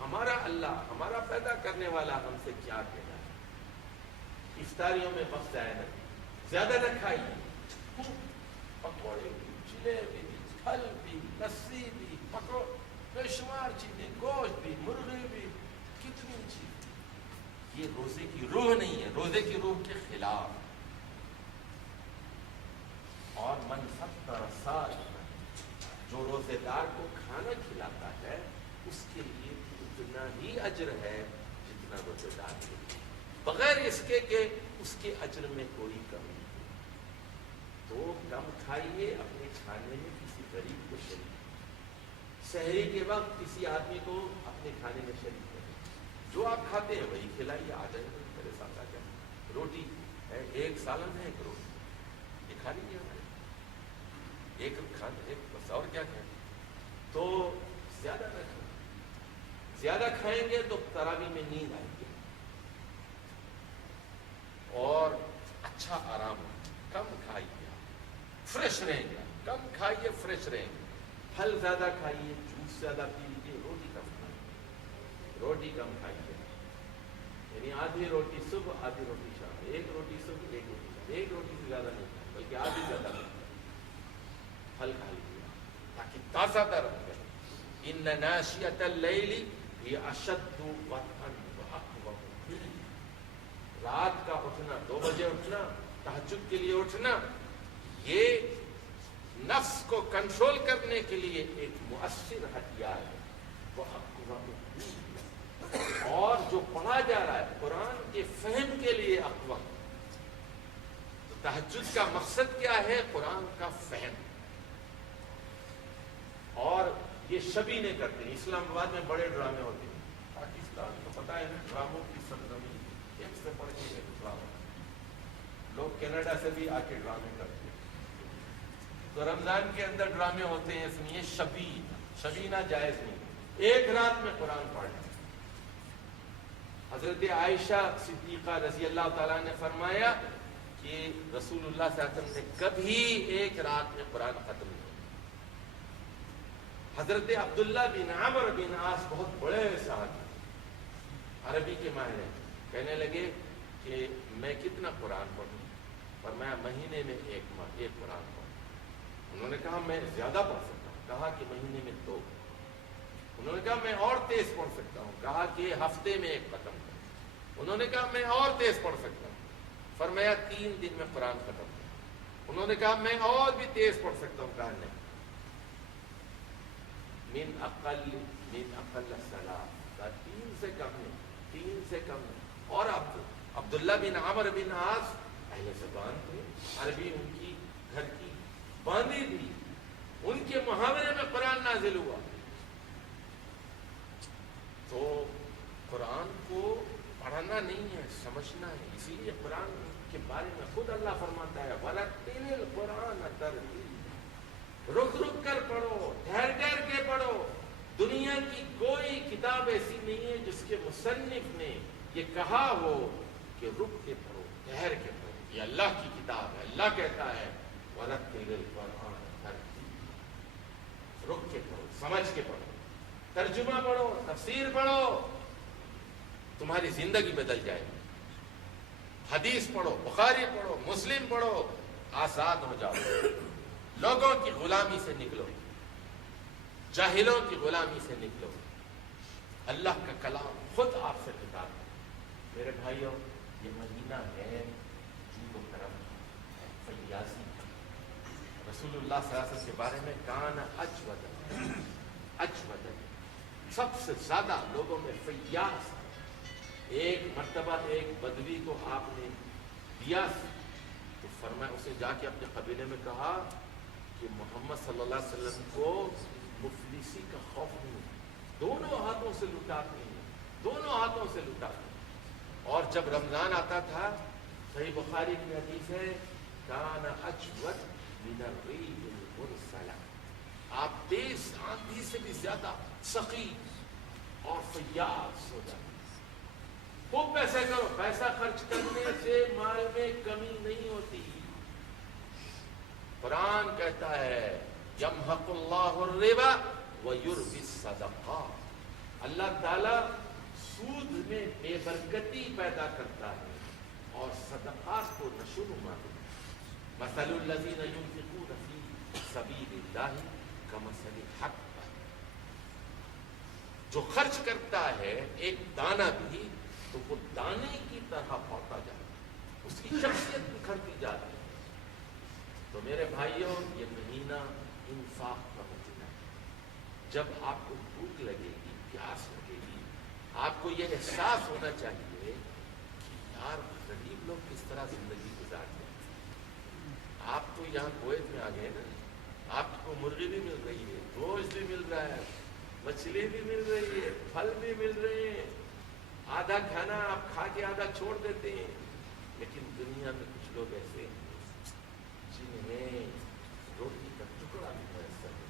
ہمارا اللہ، ہمارا پیدا کرنے والا ہم سے کیا کہہ رہا ہے؟ افطاریوں میں وقت ضائع نہ کیجیے، زیادہ نہ کھائیے، پکوڑے بھی، جلیبی بھی، پھل بھی، لسی بھی، بے شمار چیزیں، گوشت بھی، مرغی بھی، کتنی چیز، یہ روزے کی روح نہیں ہے، روزے کی روح کے خلاف۔ اور من فطر صائما، جو روزے دار کو کھانا کھلاتا ہے اس کے لیے اتنا ہی اجر ہے جتنا روزے دار کے لیے، بغیر اس کے کہ اس کے اجر میں کوئی کمی نہیں۔ تو کم کھائیے، اپنے کھانے میں کسی غریب کو شریک، سحری کے وقت کسی آدمی کو اپنے کھانے میں شریک کریں، جو آپ کھاتے ہیں وہی کھلائیے، آ جائیں گے میرے ساتھ، آ جائیں، روٹی ہے، 1 سالن ہے، 1 روٹی، یہ کھا لیجیے، ایک کھانا، ایک بس، اور کیا کھائیں؟ تو زیادہ نہ کھائیں، زیادہ کھائیں گے تو تراویح میں نیند آئے گی اور اچھا آرام ہوگا۔ کم کھائیے، فریش رہیں گے، کم کھائیے، فریش رہیں گے، پھل زیادہ کھائیے، جوس زیادہ پی لیجیے، روٹی کم کھائیے، روٹی کم کھائیے، یعنی آدھی روٹی صبح، آدھی روٹی شام، 1 روٹی صبح، 1 روٹی شام، 1 روٹی سے زیادہ نہیں کھائیں، بلکہ آدھی زیادہ نہیں، پھل کھا لیجیے تاکہ تازہ تر رہے۔ ان ناشئۃ اللیل ہی اشد وطئا واقوم قیلا، رات کا اٹھنا، 2 بجے اٹھنا، تہجد کے لیے اٹھنا، یہ نفس کو کنٹرول کرنے کے لیے ایک مؤثر ہتھیار ہے، واقوم قیلا، اور جو پڑھا جا رہا ہے قرآن کے فہم کے لیے اقوام۔ تو تہجد کا مقصد کیا ہے؟ قرآن کا فہم۔ اور یہ شبینے کرتے ہیں، اسلام آباد میں بڑے ڈرامے ہوتے ہیں، پاکستان تو پتہ ہے نا، ڈراموں کی سرزمین، ایک سے پڑھ کے ایک ڈرامہ، لوگ کینیڈا سے بھی آ کے ڈرامے کرتے ہیں۔ تو رمضان کے اندر ڈرامے ہوتے ہیں، اس میں یہ شبینہ جائز نہیں، ایک رات میں قرآن پڑھنا۔ حضرت عائشہ صدیقہ رضی اللہ تعالیٰ نے فرمایا کہ رسول اللہ صلی اللہ علیہ وسلم نے کبھی ایک رات میں قرآن ختم نہیں۔ حضرت عبداللہ بن عمرو بن عاص بہت بڑے صحابی، عربی کے ماہر ہیں، کہنے لگے کہ میں کتنا قرآن پڑھوں؟ فرمایا مہینے میں 1 قرآن پڑھوں۔ انہوں نے کہا میں زیادہ پڑھ سکتا ہوں، کہا کہ مہینے میں 2۔ انہوں نے کہا میں اور تیز پڑھ سکتا ہوں، کہا کہ ہفتے میں 1 ختم کروں۔ انہوں نے کہا میں اور تیز پڑھ سکتا ہوں، فرمایا 3 دن میں قرآن ختم کروں۔ انہوں نے کہا میں اور بھی تیز پڑھ سکتا ہوں، کہا نہیں، من اقل الصلاۃ، 3 سے کم نہیں، 3 سے کم نہیں۔ اور عبداللہ بن عمرو بن عاص اہل زبان تھے، عربی ان کی گھر کی باندھی تھی، ان کے محاورے میں قرآن نازل ہوا۔ تو قرآن کو پڑھنا نہیں ہے، سمجھنا ہے، اسی لیے قرآن کے بارے میں خود اللہ فرماتا ہے وَرَتِّلِ الْقُرْآنَ تَرْتِيلًا، رک رک کر پڑھو، ٹھہر ٹھہر کے پڑھو۔ دنیا کی کوئی کتاب ایسی نہیں ہے جس کے مصنف نے یہ کہا ہو کہ رک کے پڑھو، ٹھہر کے پڑھو، یہ اللہ کی کتاب ہے۔ اللہ کہتا ہے وَرَتِّلِ الْقُرْآنَ تَرْتِيلًا، رک کے پڑھو، سمجھ کے پڑھو، ترجمہ پڑھو، تفسیر پڑھو، تمہاری زندگی بدل جائے گی۔ حدیث پڑھو، بخاری پڑھو، مسلم پڑھو، آزاد ہو جاؤ۔ لوگوں کی غلامی سے نکلو، جاہلوں کی غلامی سے نکلو۔ اللہ کا کلام خود آپ سے خطاب ہے۔ میرے بھائیوں، یہ مہینہ ہے جود و کرم کا، فیاضی کا۔ رسول اللہ صلی اللہ علیہ وسلم کے بارے میں کان اجود، سب سے زیادہ لوگوں میں فیاض۔ ایک مرتبہ ایک بدوی کو آپ نے دیا تو فرمایا، اسے جا کے اپنے قبیلے میں کہا کہ محمد صلی اللہ علیہ وسلم کو مفلسی کا خوف نہیں، دونوں ہاتھوں سے لٹاتے ہیں، دونوں ہاتھوں سے لٹاتے ہیں۔ اور جب رمضان آتا تھا، صحیح بخاری کی حدیث ہے، کان اجود من الریح المرسلہ، آپ تیز آندھی سے بھی زیادہ سخی اور فیاض ہو جاتے۔ خوب پیسے کرو، پیسہ خرچ کرنے سے مال میں کمی نہیں ہوتی۔ قرآن کہتا ہے یمحق اللہ الربا ویربی الصدقات، اللہ تعالیٰ سود میں بے برکتی پیدا کرتا ہے اور صدقات کو نشو و نما دیتا ہے۔ مثل الذین ينفقون فی سبیل اللہ کمثل حبۃ، جو خرچ کرتا ہے ایک دانہ بھی تو وہ دانے کی طرح پڑتا جاتا ہے، اس کی شخصیت بکھرتی جاتی ہے۔ تو میرے بھائیوں، یہ مہینہ انفاق کا مہینہ ہے۔ جب آپ کو بھوک لگے گی، پیاس لگے گی، آپ کو یہ احساس ہونا چاہیے کہ یار غریب لوگ کس طرح زندگی گزارتے ہیں۔ آپ تو یہاں کویت میں آ گئے نا، آپ کو مرغی بھی مل رہی ہے، گوشت بھی مل رہا ہے، مچھلی بھی مل رہی ہے، پھل بھی مل رہے ہیں، آدھا کھانا آپ کھا کے آدھا چھوڑ دیتے ہیں۔ لیکن دنیا میں کچھ لوگ ایسے ہیں جنہیں روٹی کا ٹکڑا بھی میسر ہے۔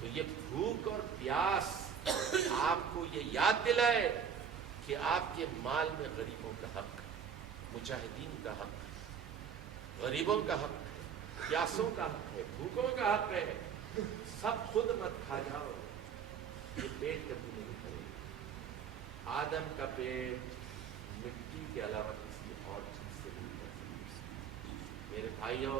تو یہ بھوک اور پیاس آپ کو یہ یاد دلائے کہ آپ کے مال میں غریبوں کا حق، مجاہدین کا حق، غریبوں کا حق ہے، پیاسوں کا حق ہے، بھوکوں کا حق ہے۔ سب خود مت کھا جاؤ، یہ پیٹ کبھی نہیں کرے۔ آدم کا پیٹ مٹی کے علاوہ کسی اور چیز سے نہیں کرتی۔ میرے بھائیوں،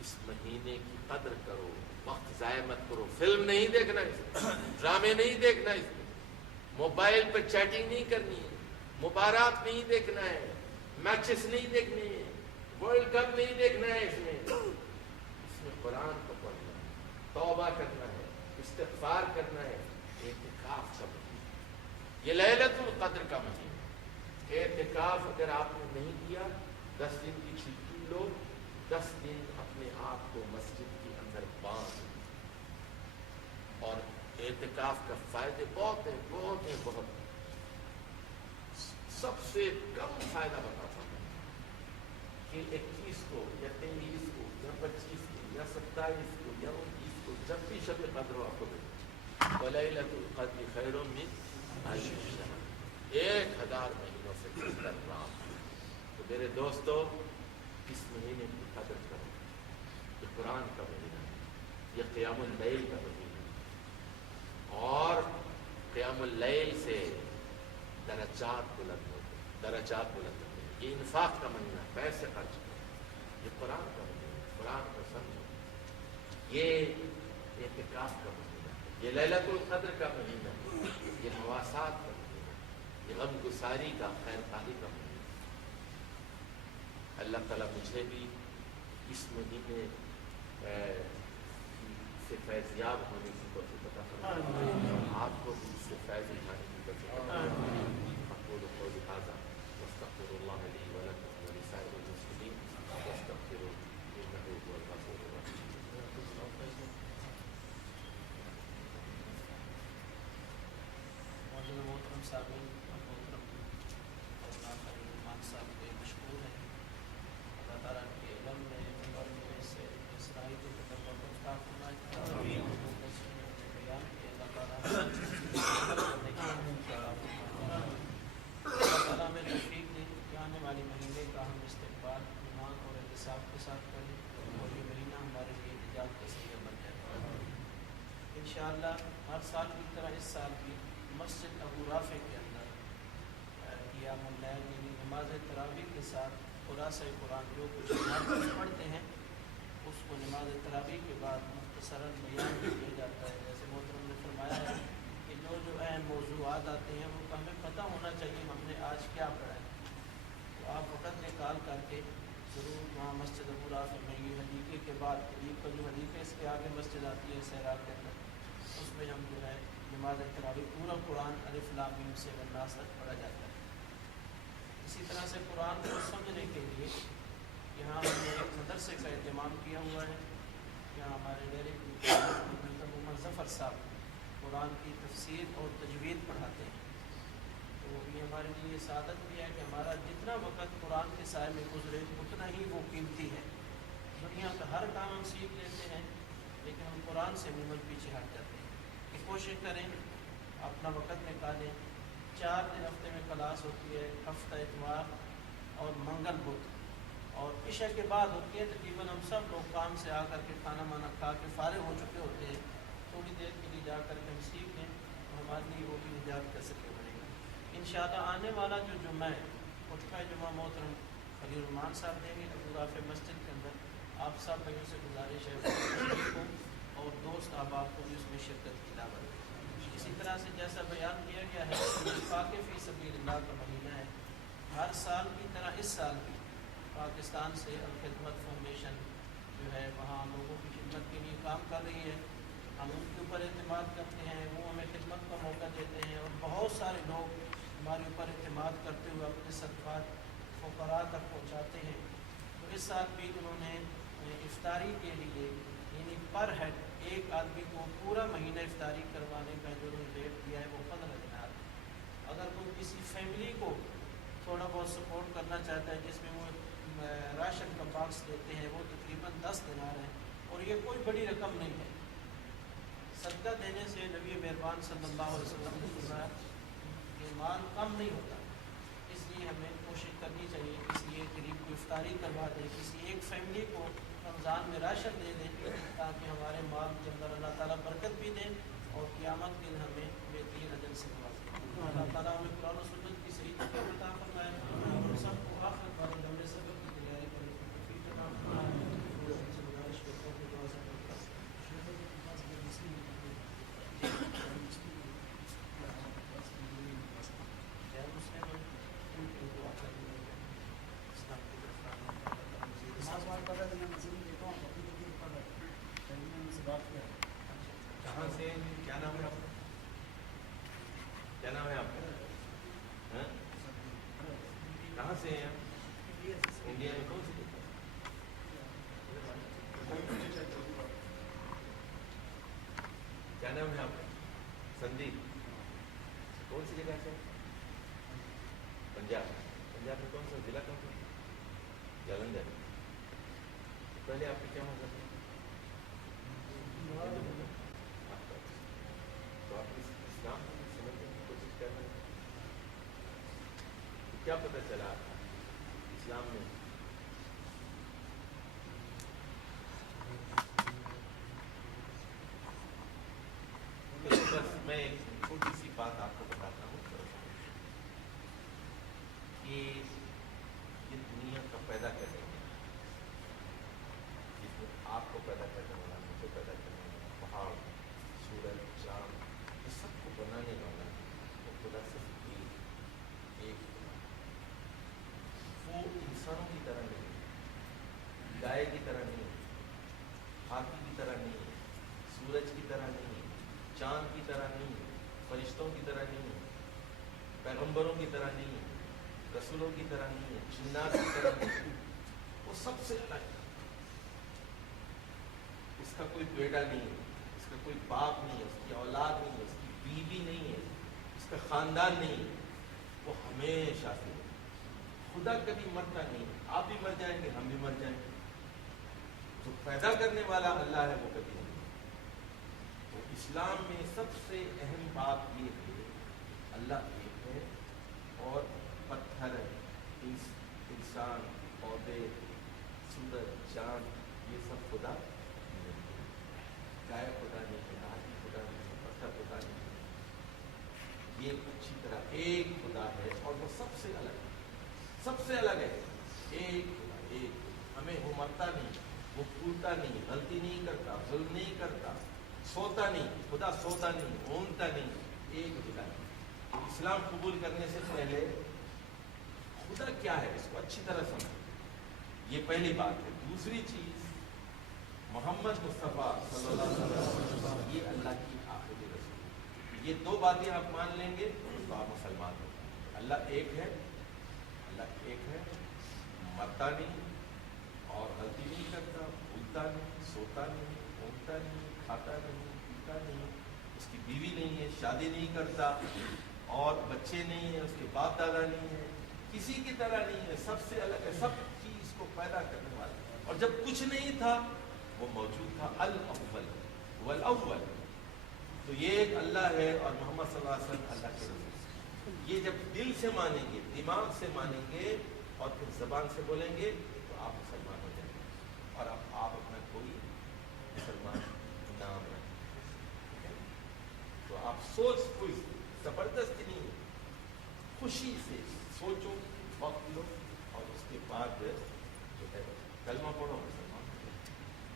اس مہینے کی قدر کرو، وقت ضائع مت کرو۔ فلم نہیں دیکھنا اس میں، ڈرامے نہیں دیکھنا اس میں، موبائل پہ چیٹنگ نہیں کرنی ہے، مبارات نہیں دیکھنا ہے، میچز نہیں دیکھنے ہیں، ورلڈ کپ نہیں دیکھنا ہے۔ اس میں قرآن کو پڑھنا ہے، توبہ کرنا ہے، استغفار کرنا ہے، اعتکاف کا مہینہ، یہ لیلۃ القدر کا مہینہ۔ اعتکاف اگر آپ نے نہیں کیا، 10 دن کی چھٹی لو، 10 دن اپنے آپ کو مسجد کے اندر باندھ۔ اور اعتکاف کا فائدے بہت ہیں، بہت ہیں، بہت۔ سب سے کم فائدہ بتاتا ہوں کہ 21 کو یا 23 کو یا 25 کو یا 27 کو یا 29 کو، جب بھی شب قدر ہو، آپ کو وَلَيْلَةُ الْقَدْرِ خَيْرٌ مِّنْ أَلْفِ شَهْرٍ، 1000 مہینوں سے بہتر رات۔ تو میرے دوستو، اس مہینے کی قدر کرو۔ یہ قرآن کا مہینہ ہے، یہ قیام اللیل کا مہینہ ہے، اور قیام اللیل سے درجات بلند ہوتے ہیں، درجات بلند ہوتے ہیں۔ یہ انفاق کا مہینہ ہے، پیسے خرچ کرو۔ یہ قرآن کا مہینہ ہے، قرآن کو سمجھو۔ یہ اعتکاف کا مہینہ ہے، یہ لیلۃ القدر کا مہینہ ہے، یہ مواسات کا مہینہ ہے، یہ غم گساری کا، خیر خواہی کا مہینہ ہے۔ اللہ تعالیٰ مجھے بھی اس مہینے سے فیضیاب ہونے کی توفیق عطا فرمائے، اور آپ کو بھی اس سے فیض اٹھانے کی توفیق عطا فرمائے۔ أقول قولي هذا واستغفر الله لي ولكم ولسائر المسلمين واستغفروه إنه هو الغفور الرحيم۔ موجود محترم صاحبین، محترم مولانا خلیل الرحمان صاحب کے مشکور ہیں۔ اللہ تعالیٰ کے علم میں، عمر میں سے اسرائی کو تکبر عطا فرمائے۔ بیان کے اللہ تعالیٰ میں توفیق دیں کہ آنے والے مہینے کا ہم استقبال ایمان اور احتساب کے ساتھ کریں، اور یہ مہینہ ہمارے لیے نجات کا ذریعہ بن جائے۔ انشاءاللہ ہر سال کی طرح اس سال بھی مسجد ابو رافع کے اندر قیام اللیل یعنی نماز تراویح کے ساتھ خلاصہ قرآن جو کچھ ہم پڑھتے ہیں اس کو نماز تراویح کے بعد مختصراً بیان کیا جاتا ہے. جیسے محترم نے فرمایا ہے کہ جو اہم موضوعات آتے ہیں وہ ہمیں پتہ ہونا چاہیے ہم نے آج کیا پڑھا ہے. تو آپ وقت نکال کر کے ضرور وہاں مسجد ابو رافع میں یہ حدیقے کے بعد قریب کا جو حدیقہ اس کے آگے مسجد آتی ہے سیراب کے اندر, اس میں ہم جو ہے نماز تراویح پورا قرآن الف لام میم سے الناس تک پڑھا جاتا ہے. اسی طرح سے قرآن کو سمجھنے کے لیے یہاں ہم نے ایک مدرسے کا اہتمام کیا ہوا ہے. یہاں ہمارے ڈائریکٹر محمد ظفر صاحب قرآن کی تفسیر اور تجوید پڑھاتے ہیں. تو یہ ہمارے لیے سعادت بھی ہے کہ ہمارا جتنا وقت قرآن کے سائے میں گزرے اتنا ہی وہ قیمتی ہے. دنیا کا ہر کام ہم سیکھ لیتے ہیں لیکن ہم قرآن سے عموماً پیچھے ہٹ جاتے ہیں. کہ کوشش کریں اپنا وقت نکالیں. 4 دن ہفتے میں کلاس ہوتی ہے, ہفتہ اتوار اور منگل بدھ, اور عشاء کے بعد ہوتی ہے. تقریباً ہم سب لوگ کام سے آ کر کے کھانا وانا کھا کے فارغ ہو چکے ہوتے ہیں. تھوڑی دیر کے لیے جا کر کے ہم سیکھ لیں تو ہمارے لیے وہ بھی نجات کر سکے بنے گا. انشاءاللہ آنے والا جو جمعہ ہے خطبہ جمعہ محترم خلیل الرحمان صاحب دیں گے ابو رافع مسجد کے اندر. آپ سب بھائیوں سے گزارش ہے کو اور دوست احباب کو بھی اس میں شرکت کی دعوت ہے. اسی طرح سے جیسا بیان کیا گیا ہے انفاق فی سبیل اللہ کا مہینہ ہے. ہر سال کی طرح اس سال بھی پاکستان سے الخدمت فاؤنڈیشن جو ہے وہاں لوگوں کی خدمت کے لیے کام کر رہی ہے. ہم ان کے اوپر اعتماد کرتے ہیں, وہ ہمیں خدمت کا موقع دیتے ہیں, اور بہت سارے لوگ ہمارے اوپر اعتماد کرتے ہوئے اپنے صدقات فقراء تک پہنچاتے ہیں. تو اس سال بھی انہوں نے افطاری کے لیے یعنی پر ہیڈ ایک آدمی کو پورا مہینہ افطاری کروانے کا جو ریٹ دیا ہے وہ 15 دینار. اگر کوئی کسی فیملی کو تھوڑا بہت سپورٹ کرنا چاہتا ہے جس میں وہ راشن کا باکس دیتے ہیں وہ تقریباً 10 دینار ہے, اور یہ کوئی بڑی رقم نہیں ہے. صدقہ دینے سے نبی مہربان صلی اللہ علیہ وسلم نے فرمایا کہ مال کم نہیں ہوتا. اس لیے ہمیں کوشش کرنی چاہیے کسی ایک غریب کو افطاری کروا دیں, کسی ایک فیملی کو رمضان میں راشن دے دیں تاکہ ہمارے مال کے اندر اللہ تعالیٰ برکت بھی دیں اور قیامت کے دن ہمیں بہترین اجر سے نوازیں. اللہ تعالیٰ ہمیں قرآن و سنت کی صحیح تفہیم عطا فرمائے اور سب کو آخر بار دورے سبق کی تیاری کرنے کی توفیق عطا فرمائے. گزارش کرتا ہوں کہ دعا سے کرتا ہوں. کہاں سے کیا نام ہے آپ کا؟ کیا نام ہے آپ کا؟ کہاں سے ہیں آپ؟ انڈیا میں کون سی جگہ؟ کیا نام ہے آپ کا؟ سندیپ. کون سی جگہ سے؟ پنجاب. پنجاب میں کون سا ضلع کون سا؟ جلندھر. پہلے آپ کی کیا مذہب ہے؟ تو آپ اسلام کو سمجھنے کی کوشش کر رہے ہیں. کیا پتہ چلا اسلام میں؟ بس میں ایک چھوٹی سی بات آپ کو بتاتا ہوں کہ یہ دنیا کا پیدا کرنے والا, جس میں آپ کو پیدا کرنے والا, مجھے پیدا کرنے والا, پہاڑ, سورج, چاند, یہ سب کو بنانے والا وہ خدا سے ایک. وہ انسانوں کی طرح نہیں, گائے کی طرح نہیں, ہاتھی کی طرح نہیں, سورج کی طرح نہیں, چاند کی طرح نہیں, فرشتوں کی طرح نہیں, پیغمبروں کی طرح نہیں, رسولوں کی طرح نہیں, جنات کی طرح نہیں. وہ سب سے الگ ہے. اس کا کوئی بیٹا نہیں ہے, اس کا کوئی باپ نہیں ہے, اس کی اولاد نہیں ہے, اس کی بیوی نہیں ہے, اس کا خاندان نہیں ہے. وہ ہمیشہ سے خدا کبھی مرتا نہیں. آپ بھی مر جائیں گے, ہم بھی مر جائیں گے. جو پیدا کرنے والا اللہ ہے وہ کبھی نہیں. تو اسلام میں سب سے اہم بات یہ ہے اللہ ایک ہے اور پتھر, انسان, پودے, سورج, چاند یہ سب خدا نہیں ہے. گائے خدا نہیں ہے, ہاتھی خدا نہیں ہے, پتھر خدا نہیں ہے. یہ اچھی طرح ایک خدا ہے اور وہ سب سے الگ ہے. سب سے الگ ہے. ایک خدا, ایک. ہمیں وہ مرتا نہیں, وہ پھولتا نہیں، غلطی نہیں کرتا، ظلم نہیں کرتا، سوتا نہیں، خدا سوتا نہیں، اونگتا نہیں، ایک جگہ نہیں۔ اسلام قبول کرنے سے پہلے خدا کیا ہے اس کو اچھی طرح سمجھ، یہ پہلی بات ہے۔ دوسری چیز، محمد مصطفیٰ صلی اللہ علیہ وسلم یہ اللہ کی آخری رسول، یہ دو باتیں آپ مان لیں گے تو آپ مسلمان ہو جائیں گے۔ اللہ ایک ہے، اللہ ایک ہے، مرتا نہیں اور غلطی نہیں کرتا، بھولتا نہیں، سوتا نہیں، اونگتا نہیں، کھاتا نہیں، پیتا نہیں، اس کی بیوی نہیں ہے، شادی نہیں کرتا اور بچے نہیں ہیں، اس کے باپ دادا نہیں ہے، کسی کی طرح نہیں ہے، سب سے الگ ہے، سب چیز کو پیدا کرنے والا، اور جب کچھ نہیں تھا وہ موجود تھا، الاول والاول۔ تو یہ ایک اللہ ہے اور محمد صلی اللہ علیہ وسلم اللہ کے رسول۔ یہ جب دل سے مانیں گے، دماغ سے مانیں گے اور پھر زبان سے بولیں گے تو آپ مسلمان ہو جائیں گے، اور اب آپ اپنا کوئی مسلمان نام رکھیں۔ تو آپ سوچ، کوئی زبردستی نہیں ہے، خوشی سے سوچو، وقت لو اور اس کے بعد جو ہے کلمہ پڑھو، مسلمان ہو جائیں۔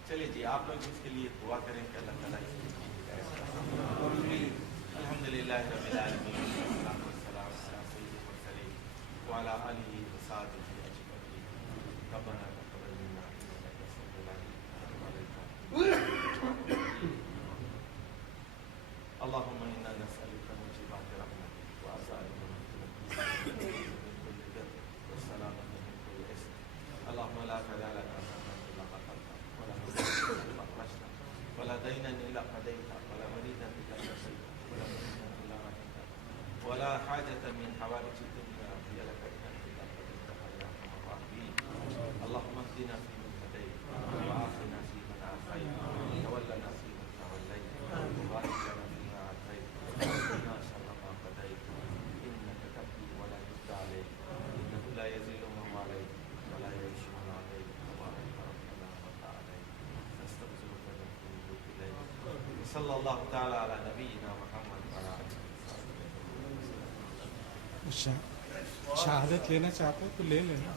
چلیے جی، آپ لوگ اس کے لیے دعا کریں کہ اللہ تعالیٰ اس کی الحمد للہ رب العالمین، والصلاۃ والسلام علی سید المرسلین وعلی آلہ وصحبہ اجمعین۔ ربنا تقبل منا انک انت السمیع العلیم، اللهم انا نسألك موجبات رحمتك وعزائم مغفرتك من كل بر والسلامة من كل إثم، اللهم لا تدع لنا ذنبا إلا غفرته ولا مصيبة إلا فرجته ولا دينا إلا قضيته ولا مريضا إلا شفيته ولا مؤمنا إلا رحمته ولا حاجة من حوائج الدنيا هي لك إلا قضيتها يا أرحم الراحمين، اللهم اهدنا فيمن هديت وعافنا فيمن عافيت وتولنا فيمن توليت وبارك لنا فيما أعطيت وقنا شر ما قضيت إنك تقضي ولا يقضى عليك إنه لا يذل من واليت ولا يعز من عاديت تبارك ربنا وتعالى نستغفرك ونتوب إليك صلی اللہ تعالی علی نبینا محمد وعلی آلہ وصحبہ۔ شہادت لینا چاہتے ہو تو لے لینا۔